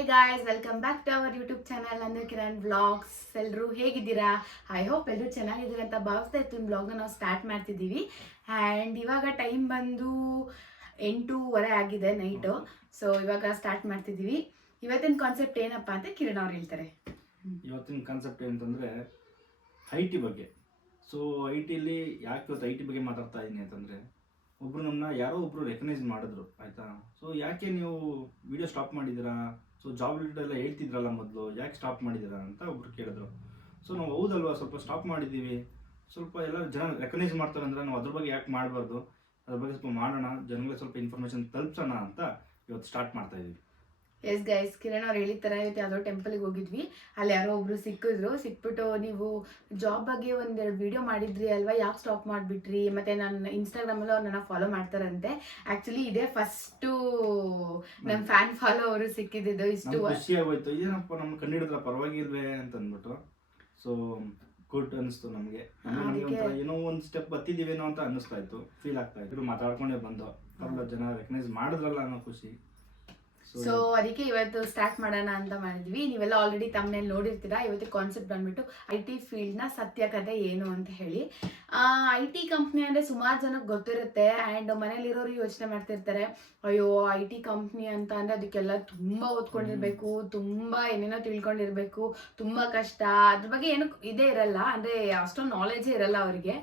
Hey guys, welcome back to our YouTube channel ನಂದು Kiran vlogs. ಎಲ್ಲರೂ ಹೇಗಿದ್ದೀರಾ? ಐ ಹೋಪ್ ಎಲ್ಲರೂ ಚೆನ್ನಾಗಿದ್ದೀರಾ ಅಂತ ಭಾವಿಸ್ತಾ ಇತ್ತು. ವ್ಲಾಗ್ನ ನಾವು ಸ್ಟಾರ್ಟ್ ಮಾಡ್ತಿದ್ದೀವಿ. ಆ್ಯಂಡ್ ಇವಾಗ ಟೈಮ್ ಬಂದು 8:30 ಆಗಿದೆ ನೈಟು. ಸೊ ಇವಾಗ ಸ್ಟಾರ್ಟ್ ಮಾಡ್ತಿದ್ದೀವಿ. ಇವತ್ತಿನ ಕಾನ್ಸೆಪ್ಟ್ ಏನಪ್ಪ ಅಂತ ಕಿರಣ್ ಅವ್ರು ಹೇಳ್ತಾರೆ. ಇವತ್ತಿನ ಕಾನ್ಸೆಪ್ಟ್ ಏನಂತಂದರೆ ಐ ಟಿ ಬಗ್ಗೆ. ಸೊ ಐ ಟಿಲಿ ಯಾಕೆ ಇವತ್ತು ಐ ಟಿ ಬಗ್ಗೆ ಮಾತಾಡ್ತಾ ಇದ್ದೀನಿ ಅಂತಂದರೆ, ಒಬ್ಬರು ನಮ್ಮನ್ನ ಯಾರೋ ಒಬ್ಬರು ರೆಕಗ್ನೈಸ್ ಮಾಡಿದ್ರು, ಆಯಿತಾ. ಸೊ ಯಾಕೆ ನೀವು ವಿಡಿಯೋ ಸ್ಟಾಪ್ ಮಾಡಿದ್ದೀರಾ? ಸೊ ಜಾಬ್ ಎಲ್ಲ ಹೇಳ್ತಿದ್ರಲ್ಲ ಮೊದಲು, ಯಾಕೆ ಸ್ಟಾಪ್ ಮಾಡಿದ್ದೀರಾ ಅಂತ ಒಬ್ರು ಕೇಳಿದ್ರು. ಸೊ ನಾವು ಹೌದಲ್ವಾ, ಸ್ವಲ್ಪ ಸ್ಟಾಪ್ ಮಾಡಿದ್ದೀವಿ, ಸ್ವಲ್ಪ ಎಲ್ಲ ಜನ ರೆಕಗ್ನೈಸ್ ಮಾಡ್ತಾರೆ ಅಂದರೆ ನಾವು ಅದ್ರ ಬಗ್ಗೆ ಯಾಕೆ ಮಾಡಬಾರ್ದು, ಅದ್ರ ಬಗ್ಗೆ ಸ್ವಲ್ಪ ಮಾಡೋಣ, ಜನಗಳಿಗೆ ಸ್ವಲ್ಪ ಇನ್ಫಾರ್ಮೇಷನ್ ತಲುಪಿಸೋಣ ಅಂತ ಇವತ್ತು ಸ್ಟಾರ್ಟ್ ಮಾಡ್ತಾ ಇದ್ದೀವಿ. ಎಸ್ ಗೈಸ್, ಕಿರಣ್ ಅವ್ರು ಹೇಳಿರ್ತಾರೆ, ಇವತ್ತು ಯಾವುದೋ ಟೆಂಪಲ್ಗೆ ಹೋಗಿದ್ವಿ. ಅಲ್ಲಿ ಯಾರೋ ಒಬ್ರು ಸಿಕ್ಬಿಟ್ಟು ನೀವು ಜಾಬ್ ಬಗ್ಗೆ ಒಂದೆರಡು ವಿಡಿಯೋ ಮಾಡಿದ್ರಿ ಅಲ್ವಾ, ಯಾಕೆ ಸ್ಟಾಪ್ ಮಾಡಿಬಿಟ್ರಿ, ಮತ್ತು ನನ್ನ ಇನ್ಸ್ಟಾಗ್ರಾಮಲ್ಲೂ ಅವ್ರು ನನ್ನ ಫಾಲೋ ಮಾಡ್ತಾರಂತೆ. ಆ್ಯಕ್ಚುಲಿ ಇದೇ ಫಸ್ಟು ನನ್ನ ಫ್ಯಾನ್ ಫಾಲೋ ಅವರು ಸಿಕ್ಕಿದ್ದು. ಇಷ್ಟು ಖುಷಿ ಆಗೋಯ್ತು, ಏನಪ್ಪ ನಮ್ಮ ಕಂಡಿಡಿದ್ರ ಪರವಾಗಿಲ್ವೇ ಅಂತ ಅಂದ್ಬಿಟ್ಟು. ಸೊ ಗುಡ್ ಅನಿಸ್ತು ನಮಗೆ. ಏನೋ ಒಂದು ಸ್ಟೆಪ್ ಬತ್ತಿದ್ದೀವೇನೋ ಅಂತ ಅನ್ನಿಸ್ತಾ ಇತ್ತು, ಫೀಲ್ ಆಗ್ತಾ ಇತ್ತು. ಮಾತಾಡ್ಕೊಂಡೇ ಬಂದು ಜನ ರೆಕಗ್ನೈಸ್ ಮಾಡಿದ್ರಲ್ಲ ಅನ್ನೋ ಖುಷಿ. ಸೊ ಅದಕ್ಕೆ ಇವತ್ತು ಸ್ಟಾರ್ಟ್ ಮಾಡೋಣ ಅಂತ ಮಾಡಿದ್ವಿ. ನೀವೆಲ್ಲ ಆಲ್ರೆಡಿ ತಮ್ಮನೇಲಿ ನೋಡಿರ್ತೀರಾ. ಇವತ್ತು ಕಾನ್ಸೆಪ್ಟ್ ಬಂದ್ಬಿಟ್ಟು ಐ ಟಿ ಫೀಲ್ಡ್ನ ಸತ್ಯಕತೆ ಏನು ಅಂತ ಹೇಳಿ. ಐ ಟಿ ಕಂಪ್ನಿ ಅಂದರೆ ಸುಮಾರು ಜನಕ್ಕೆ ಗೊತ್ತಿರುತ್ತೆ. ಆ್ಯಂಡ್ ಮನೇಲಿರೋರು ಯೋಚನೆ ಮಾಡ್ತಿರ್ತಾರೆ, ಅಯ್ಯೋ ಐ ಟಿ ಕಂಪ್ನಿ ಅಂತ ಅಂದರೆ ಅದಕ್ಕೆಲ್ಲ ತುಂಬ ಓದ್ಕೊಂಡಿರ್ಬೇಕು, ತುಂಬ ಏನೇನೋ ತಿಳ್ಕೊಂಡಿರ್ಬೇಕು, ತುಂಬ ಕಷ್ಟ, ಅದ್ರ ಬಗ್ಗೆ ಏನು ಇದೇ ಇರಲ್ಲ, ಅಂದರೆ ಅಷ್ಟೊಂದು ನಾಲೆಜೇ ಇರಲ್ಲ ಅವರಿಗೆ.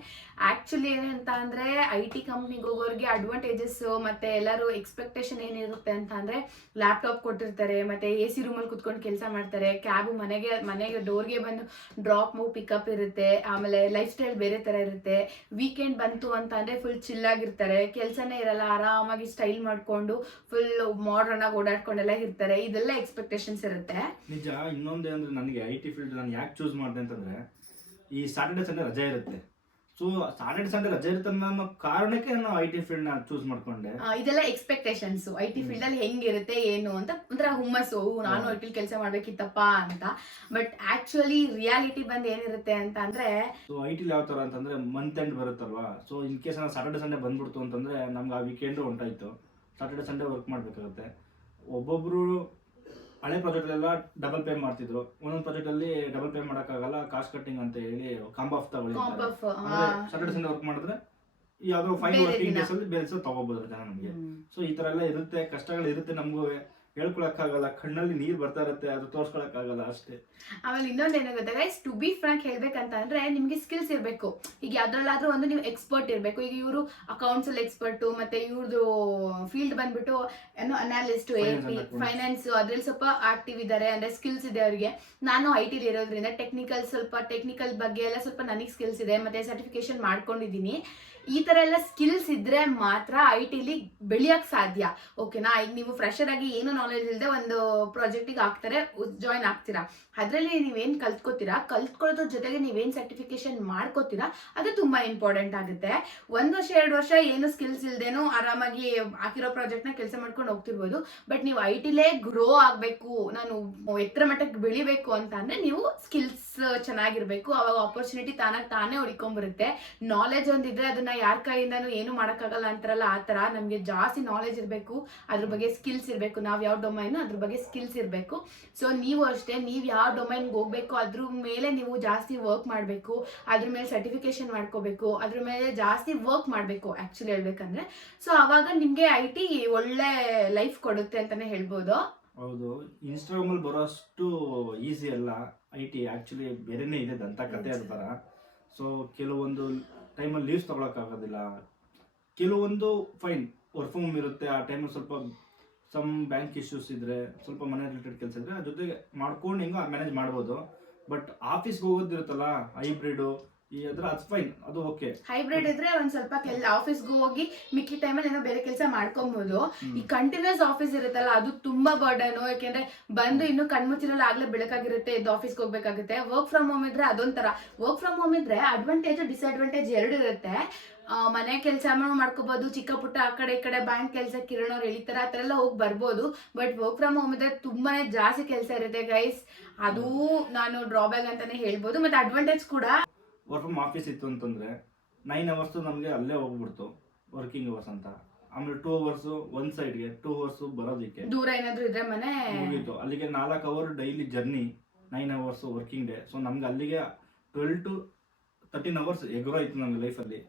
ಆ್ಯಕ್ಚುಲಿ ಏನಂತ ಅಂದರೆ ಐ ಟಿ ಕಂಪ್ನಿಗೆ ಹೋಗೋರಿಗೆ ಅಡ್ವಾಂಟೇಜಸ್ಸು ಮತ್ತು ಎಲ್ಲರೂ ಎಕ್ಸ್ಪೆಕ್ಟೇಷನ್ ಏನಿರುತ್ತೆ ಅಂತ ಅಂದರೆ, ಲ್ಯಾಪ್ಟಾಪ್ ಕೊಟ್ಟಿರ್ತಾರೆ, ಮತ್ತು ಎ ಸಿ ರೂಮಲ್ಲಿ ಕುತ್ಕೊಂಡು ಕೆಲಸ ಮಾಡ್ತಾರೆ, ಕ್ಯಾಬು ಮನೆಗೆ ಡೋರ್ಗೆ ಬಂದು ಡ್ರಾಪ್ ಪಿಕಪ್ ಇರುತ್ತೆ, ಆಮೇಲೆ ಲೈಫ್ ಸ್ಟೈಲ್ ಬೇರೆ ಥರ ಇರುತ್ತೆ. ವೀಕೆಂಡ್ ಬಂತು ಅಂತ ಅಂದರೆ ಫುಲ್ ಚಿಲ್ಲಾಗಿರ್ತಾರೆ, ಕೆಲಸನೇ ಇರಲ್ಲ, ಆರಾಮಾಗಿ ಸ್ಟೈಲ್ ಮಾಡಿಕೊಂಡು ಫುಲ್ ಮಾಡರ್ನ್ ಆಗಿ ಓಡಾಡ್ಕೊಂಡೆಲ್ಲ ಇರ್ತಾರೆ. ಇದೆಲ್ಲ ಎಕ್ಸ್ಪೆಕ್ಟೇಷನ್ಸ್ ಇರುತ್ತೆ. ನಿಜ. ಇನ್ನೊಂದೇ ಅಂದರೆ ನನಗೆ ಐ ಟಿ ಫೀಲ್ಡ್ ನಾನು ಯಾಕೆ ಚೂಸ್ ಮಾಡಿದೆ ಅಂತಂದರೆ, ಈ ಸ್ಯಾಟರ್ಡೆ ಸಂಡೇ ರಜೆ ಇರುತ್ತೆ. ಸೊ ಸ್ಯಾಟರ್ಡೆ ಸಂಡೇ ರಜೆ ಇರುತ್ತೆ ಅನ್ನೋ ಕಾರಣಕ್ಕೆ ನಾನು ಐ ಟಿ ಫೀಲ್ಡ್ ನ ಚೂಸ್ ಮಾಡ್ಕೊಂಡೆ. ಇದೆಲ್ಲ ಎಕ್ಸ್ಪೆಕ್ಟೇಷನ್ಸ್, ಐ ಟಿ ಫೀಲ್ಡ್ ಅಲ್ಲಿ ಹೆಂಗಿರುತ್ತೆ ಏನು ಅಂತ ಒಂಥರ ಹುಮ್ಮಸ್ಸು, ನಾನು ಐ ಟಿ ಕೆಲಸ ಮಾಡ್ಬೇಕಿತ್ತಪ್ಪ ಅಂತ. ಬಟ್ ಆಕ್ಚುಲಿ ರಿಯಾಲಿಟಿ ಬಂದು ಏನಿರುತ್ತೆ ಅಂತ ಅಂದ್ರೆ, ಸೊ ಐ ಟಿ ಯಾವ ತರ ಅಂತಂದ್ರೆ ಮಂತ್ ಎಂಡ್ ಬರುತ್ತಲ್ವಾ. ಸೊ ಇನ್ ಕೇಸ್ ನಾವು ಸ್ಯಾಟರ್ಡೆ ಸಂಡೇ ಬಂದ್ಬಿಡ್ತು ಅಂತಂದ್ರೆ ನಮ್ಗೆ ಆ ವೀಕೆಂಡ್ ಹೊಂಟಾಯ್ತು, ಸ್ಯಾಟರ್ಡೆ ಸಂಡೇ ವರ್ಕ್ ಮಾಡ್ಬೇಕಾಗುತ್ತೆ. ಒಬ್ಬೊಬ್ರು ಹಳೆ ಪ್ರಾಜೆಕ್ಟ್ ಎಲ್ಲ ಡಬಲ್ ಪೇ ಮಾಡ್ತಿದ್ರು, ಒಂದೊಂದು ಪ್ರಾಜೆಕ್ಟ್ ಅಲ್ಲಿ ಡಬಲ್ ಪೇ ಮಾಡೋಕ್ಕಾಗಲ್ಲ, ಕಾಸ್ಟ್ ಕಟ್ಟಿಂಗ್ ಅಂತ ಹೇಳಿ ಕಾಂಬ್ ಆಫ್ ತಗೊಳ್ಳಿ. ಸ್ಯಾಟರ್ಡೆ ಸಂಡೇ ವರ್ಕ್ ಮಾಡಿದ್ರೆ ಯಾವ್ದೋ 5 ವರ್ಕಿಂಗ್ ಡೇಸ್ ಅಲ್ಲಿ ಬೇರೆ ತಗೋಬಹುದು ಜನ ನಮಗೆ. ಸೊ ಈ ತರ ಎಲ್ಲ ಇರುತ್ತೆ, ಕಷ್ಟಗಳು ಇರುತ್ತೆ, ನಮಗೂ ಹೇಳ್ಕೊಳಕ್ಕಾಗಲ್ಲ, ಕಣ್ಣಲ್ಲಿ ನೀರು ಬರ್ತಾ ಇರುತ್ತೆ, ಅದು ತೋರ್ಸ್ಕೊಳಕ್ಕಾಗಲ್ಲ ಅಷ್ಟೇ. ಆಮೇಲೆ ಇನ್ನೊಂದು ಏನಾಗುತ್ತೆ ಗೈಸ್, ಟು ಬಿ ಫ್ರಾಂಕ್ ಹೇಳ್ಬೇಕಂತ ಅಂದ್ರೆ ನಿಮ್ಗೆ ಸ್ಕಿಲ್ಸ್ ಇರಬೇಕು. ಈಗ ಯಾವ್ದ್ರಲ್ಲಾದ್ರೂ ಒಂದು ನೀವು ಎಕ್ಸ್ಪರ್ಟ್ ಇರಬೇಕು. ಈಗ ಇವರು ಅಕೌಂಟ್ಸ್ ಅಲ್ಲಿ ಎಕ್ಸ್ಪರ್ಟು, ಮತ್ತೆ ಇವ್ರದ್ದು ಫೀಲ್ಡ್ ಬಂದ್ಬಿಟ್ಟು ಏನೋ ಅನಾಲಿಸ್ಟ್, ಫೈನಾನ್ಸ್, ಅದ್ರಲ್ಲಿ ಸ್ವಲ್ಪ ಆಕ್ಟಿವ್ ಇದ್ದಾರೆ, ಅಂದ್ರೆ ಸ್ಕಿಲ್ಸ್ ಇದೆ ಅವರಿಗೆ. ನಾನು ಐ ಟಿಲಿ ಇರೋದ್ರಿಂದ ಟೆಕ್ನಿಕಲ್ ಬಗ್ಗೆ ಎಲ್ಲ ಸ್ವಲ್ಪ ನನಗೆ ಸ್ಕಿಲ್ಸ್ ಇದೆ, ಮತ್ತೆ ಸರ್ಟಿಫಿಕೇಶನ್ ಮಾಡ್ಕೊಂಡಿದ್ದೀನಿ. ಈ ತರ ಎಲ್ಲ ಸ್ಕಿಲ್ಸ್ ಇದ್ರೆ ಮಾತ್ರ ಐ ಟಿಲಿ ಬೆಳೆಯಕ್ ಸಾಧ್ಯ. ಓಕೆನಾ? ಈಗ ನೀವು ಫ್ರೆಶರ್ ಆಗಿ ಏನು ನಾಲೆಜ್ ಇಲ್ಲದೆ ಒಂದು ಪ್ರಾಜೆಕ್ಟಿಗೆ ಹಾಕ್ತಾರೆ, ಜಾಯ್ನ್ ಆಗ್ತೀರಾ. ಅದರಲ್ಲಿ ನೀವೇನು ಕಲ್ತ್ಕೊಳ್ಳೋದ್ರ ಜೊತೆಗೆ ನೀವೇನು ಸರ್ಟಿಫಿಕೇಶನ್ ಮಾಡ್ಕೋತೀರಾ ಅದು ತುಂಬಾ ಇಂಪಾರ್ಟೆಂಟ್ ಆಗುತ್ತೆ. 1 ವರ್ಷ 2 ವರ್ಷ ಏನು ಸ್ಕಿಲ್ಸ್ ಇಲ್ದೇನೋ ಆರಾಮಾಗಿ ಹಾಕಿರೋ ಪ್ರಾಜೆಕ್ಟ್ನ ಕೆಲಸ ಮಾಡ್ಕೊಂಡು ಹೋಗ್ತಿರ್ಬೋದು. ಬಟ್ ನೀವು ಐ ಟಿಲೇ ಗ್ರೋ ಆಗಬೇಕು, ನಾನು ಎತ್ತರ ಮಟ್ಟಕ್ಕೆ ಬೆಳಿಬೇಕು ಅಂತ ಅಂದ್ರೆ ನೀವು ಸ್ಕಿಲ್ಸ್ ಚೆನ್ನಾಗಿರ್ಬೇಕು. ಅವಾಗ ಆಪರ್ಚುನಿಟಿ ತಾನೇ ಹುಡ್ಕೊಂಡ್ಬರುತ್ತೆ. ನಾಲೆಜ್ ಒಂದಿದ್ರೆ ಅದನ್ನ ಯಾರ ಕೈಯಿಂದನೂ ಏನು ಮಾಡೋಕ್ಕಾಗಲ್ಲ ಅಂತಾರಲ್ಲ, ಆ ಥರ ನಮಗೆ ಜಾಸ್ತಿ ನಾಲೆಜ್ ಇರಬೇಕು, ಅದ್ರ ಬಗ್ಗೆ ಸ್ಕಿಲ್ಸ್ ಇರಬೇಕು. ನಾವು ಯಾವ ಡೊಮೈನು ಅದ್ರ ಬಗ್ಗೆ ಸ್ಕಿಲ್ಸ್ ಇರಬೇಕು. ಸೊ ನೀವು ಅಷ್ಟೇ, ನೀವು ಯಾವ ಡೊಮೈನ್ಗೆ ಹೋಗ್ಬೇಕು ಅದ್ರ ಮೇಲೆ ನೀವು ಜಾಸ್ತಿ ವರ್ಕ್ ಮಾಡಬೇಕು, ಅದ್ರ ಮೇಲೆ ಸರ್ಟಿಫಿಕೇಶನ್ ಮಾಡ್ಕೋಬೇಕು, ಅದ್ರ ಮೇಲೆ ಜಾಸ್ತಿ ವರ್ಕ್ ಮಾಡಬೇಕು ಆ್ಯಕ್ಚುಲಿ ಹೇಳ್ಬೇಕಂದ್ರೆ. ಸೊ ಅವಾಗ ನಿಮಗೆ ಐ ಟಿ ಒಳ್ಳೆ ಲೈಫ್ ಕೊಡುತ್ತೆ ಅಂತಲೇ ಹೇಳ್ಬೋದು. ಹೌದು, ಇನ್ಸ್ಟಾಗ್ರಾಮಲ್ಲಿ ಬರೋಷ್ಟು ಈಸಿ ಅಲ್ಲ ಐ ಟಿ. ಆ್ಯಕ್ಚುಲಿ ಬೇರೆನೇ ಇದೆ, ದಂತ ಕತೆ ಅಂತಾರ. ಸೊ ಕೆಲವೊಂದು ಟೈಮಲ್ಲಿ ಲೀವ್ಸ್ ತೊಗೊಳಕ್ಕಾಗೋದಿಲ್ಲ, ಕೆಲವೊಂದು ಫೈನ್ ವರ್ಕ್ ಫ್ರಮ್ ಹೋಮ್ ಇರುತ್ತೆ. ಆ ಟೈಮಲ್ಲಿ ಸ್ವಲ್ಪ ಸಮ್ ಬ್ಯಾಂಕ್ ಇಶ್ಯೂಸ್ ಇದ್ರೆ, ಸ್ವಲ್ಪ ಮನೆ ರಿಲೇಟೆಡ್ ಕೆಲಸ ಇದ್ರೆ ಅದ್ರ ಜೊತೆಗೆ ಮಾಡ್ಕೊಂಡು ಹಿಂಗೆ ಮ್ಯಾನೇಜ್ ಮಾಡ್ಬೋದು. ಬಟ್ ಆಫೀಸ್ಗೆ ಹೋಗೋದಿರುತ್ತಲ್ಲ ಹೈಬ್ರಿಡು, ಈ ಅದ್ರ ಅದು ಫೈನ್, ಅದು ಓಕೆ. ಹೈಬ್ರಿಡ್ ಇದ್ರೆ ಒಂದ್ ಸ್ವಲ್ಪ ಆಫೀಸ್ಗೂ ಹೋಗಿ ಮಿಕ್ಕಿ ಟೈಮಲ್ಲಿ ಏನೋ ಬೇರೆ ಕೆಲಸ ಮಾಡ್ಕೊಬಹುದು. ಈ ಕಂಟಿನ್ಯೂಸ್ ಆಫೀಸ್ ಇರುತ್ತಲ್ಲ ಅದು ತುಂಬಾ ಬರ್ಡನ್. ಯಾಕೆಂದ್ರೆ ಬಂದು ಇನ್ನು ಕಣ್ಮುಚ್ಚಿರಲ್ಲ, ಆಗ್ಲೇ ಬೆಳಕಾಗಿರುತ್ತೆ, ಇದು ಆಫೀಸ್ಗೆ ಹೋಗ್ಬೇಕಾಗುತ್ತೆ. ವರ್ಕ್ ಫ್ರಮ್ ಹೋಮ್ ಇದ್ರೆ ಅದೊಂಥರ. ವರ್ಕ್ ಫ್ರಮ್ ಹೋಮ್ ಇದ್ರೆ ಅಡ್ವಾಂಟೇಜ್ ಡಿಸ್ಅಡ್ವಾಂಟೇಜ್ 2 ಇರುತ್ತೆ. ಮನೆ ಕೆಲಸ ಮಾಡ್ಕೋಬಹುದು, ಚಿಕ್ಕ ಪುಟ್ಟ ಆ ಕಡೆ ಈ ಕಡೆ ಬ್ಯಾಂಕ್ ಕೆಲಸ ಕಿರಣ್ ಅವ್ರು ಹೇಳಿತಾರೆ ಆ ಥರ ಎಲ್ಲ ಹೋಗಿ ಬರ್ಬೋದು. ಬಟ್ ವರ್ಕ್ ಫ್ರಮ್ ಹೋಮ್ ಇದ್ರೆ ತುಂಬಾನೇ ಜಾಸ್ತಿ ಕೆಲಸ ಇರುತ್ತೆ ಗೈಸ್, ಅದು ನಾನು ಡ್ರಾಬ್ಯಾಕ್ ಅಂತಾನೆ ಹೇಳ್ಬೋದು. ಮತ್ತೆ ಅಡ್ವಾಂಟೇಜ್ ಕೂಡ, ವರ್ಕ್ ಫ್ರಮ್ ಆಫೀಸ್ ಇತ್ತು ಅಂತಂದರೆ 9 ಅವರ್ಸು ನಮಗೆ ಅಲ್ಲೇ ಹೋಗ್ಬಿಡ್ತು ವರ್ಕಿಂಗ್ ಅವರ್ಸ್ ಅಂತ. ಆಮೇಲೆ 2 hours ಒಂದ್ ಸೈಡ್ಗೆ 2 hours ಬರೋದಕ್ಕೆ ದೂರ ಏನಾದ್ರು ಇದ್ರೆ ಮನೆ ಮುಗೀತು. ಅಲ್ಲಿಗೆ 4 hour daily journey, 9 hours working day. So ನಮ್ಗೆ ಅಲ್ಲಿಗೆ 12 to 13 hours ಎಗರೋಯ್ತು ನಮ್ಗೆ ಲೈಫಲ್ಲಿ.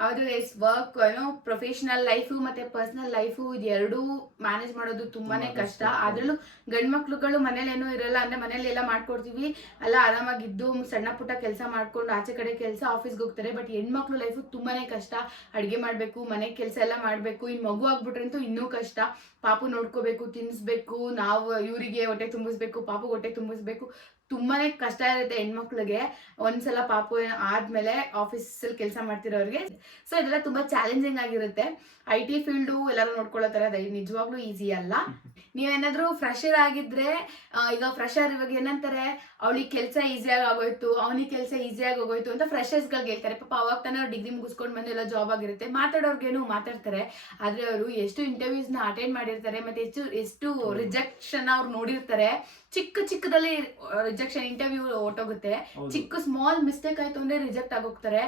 ಹೌದು ಗೈಸ್, ವರ್ಕ್ ಏನೋ ಪ್ರೊಫೆಷನಲ್ ಲೈಫು ಮತ್ತೆ ಪರ್ಸನಲ್ ಲೈಫು ಇದೆರಡೂ ಮ್ಯಾನೇಜ್ ಮಾಡೋದು ತುಂಬಾನೇ ಕಷ್ಟ. ಅದ್ರಲ್ಲೂ ಗಂಡ್ ಮಕ್ಳುಗಳು ಮನೇಲಿ ಏನೂ ಇರಲ್ಲ ಅಂದ್ರೆ ಮನೇಲಿ ಎಲ್ಲ ಮಾಡ್ಕೊಡ್ತೀವಿ, ಎಲ್ಲ ಆರಾಮಾಗಿದ್ದು ಸಣ್ಣ ಪುಟ್ಟ ಕೆಲಸ ಮಾಡ್ಕೊಂಡು ಆಚೆ ಕಡೆ ಕೆಲಸ ಆಫೀಸ್ಗೆ ಹೋಗ್ತಾರೆ. ಬಟ್ ಹೆಣ್ಮಕ್ಳು ಲೈಫು ತುಂಬಾನೇ ಕಷ್ಟ. ಅಡುಗೆ ಮಾಡಬೇಕು, ಮನೆ ಕೆಲಸ ಎಲ್ಲ ಮಾಡಬೇಕು. ಇನ್ನು ಮಗು ಆಗ್ಬಿಟ್ರಂತೂ ಇನ್ನೂ ಕಷ್ಟ. ಪಾಪು ನೋಡ್ಕೋಬೇಕು, ತಿನ್ನಿಸ್ಬೇಕು, ನಾವು ಇವರಿಗೆ ಹೊಟ್ಟೆ ತುಂಬಿಸ್ಬೇಕು, ಪಾಪು ಹೊಟ್ಟೆ ತುಂಬಿಸ್ಬೇಕು. ತುಂಬಾನೇ ಕಷ್ಟ ಇರುತ್ತೆ ಹೆಣ್ಮಕ್ಳಿಗೆ. ಒಂದ್ಸಲ ಪಾಪು ಆದ್ಮೇಲೆ ಆಫೀಸಲ್ಲಿ ಕೆಲಸ ಮಾಡ್ತಿರೋರಿಗೆ. ಸೊ ಇದೆಲ್ಲ ತುಂಬಾ ಚಾಲೆಂಜಿಂಗ್ ಆಗಿರುತ್ತೆ. IT ಫೀಲ್ಡು ಎಲ್ಲರೂ ನೋಡ್ಕೊಳ್ಳೋ ಥರ ನಿಜವಾಗ್ಲೂ ಈಸಿ ಅಲ್ಲ. ನೀವೇನಾದ್ರೂ ಫ್ರೆಶರ್ ಆಗಿದ್ರೆ, ಈಗ ಫ್ರೆಶರ್ ಇವಾಗ ಏನಂತಾರೆ, ಅವಳಿಗೆ ಕೆಲಸ ಈಸಿಯಾಗಿ ಆಗೋಯ್ತು, ಅವನಿಗೆ ಕೆಲಸ ಈಸಿಯಾಗಿ ಹೋಗೋಯ್ತು ಅಂತ ಫ್ರೆಶರ್ಸ್ಗಳಿಗೆ ಹೇಳ್ತಾರೆ. ಪಾಪ ಅವಾಗ ತಾನೇ ಅವ್ರು ಡಿಗ್ರಿ ಮುಗಿಸ್ಕೊಂಡು ಬಂದು ಎಲ್ಲ ಜಾಬ್ ಆಗಿರುತ್ತೆ. ಮಾತಾಡೋರ್ಗೇನು ಮಾತಾಡ್ತಾರೆ, ಆದ್ರೆ ಅವರು ಎಷ್ಟು ಇಂಟರ್ವ್ಯೂಸ್ನ ಅಟೆಂಡ್ ಮಾಡಿರ್ತಾರೆ, ಮತ್ತೆ ಎಷ್ಟು ರಿಜೆಕ್ಷನ್ ಅವ್ರು ನೋಡಿರ್ತಾರೆ. ಚಿಕ್ಕದಲ್ಲಿ ರಿಜೆಕ್ಷನ್ ಇಂಟರ್ವ್ಯೂ ಹೊಟ್ಟೋಗುತ್ತೆ. ಚಿಕ್ಕ ಸ್ಮಾಲ್ ಮಿಸ್ಟೇಕ್ ಆಯ್ತು ಅಂದ್ರೆ ರಿಜೆಕ್ಟ್ ಆಗೋಗ್ತಾರೆ.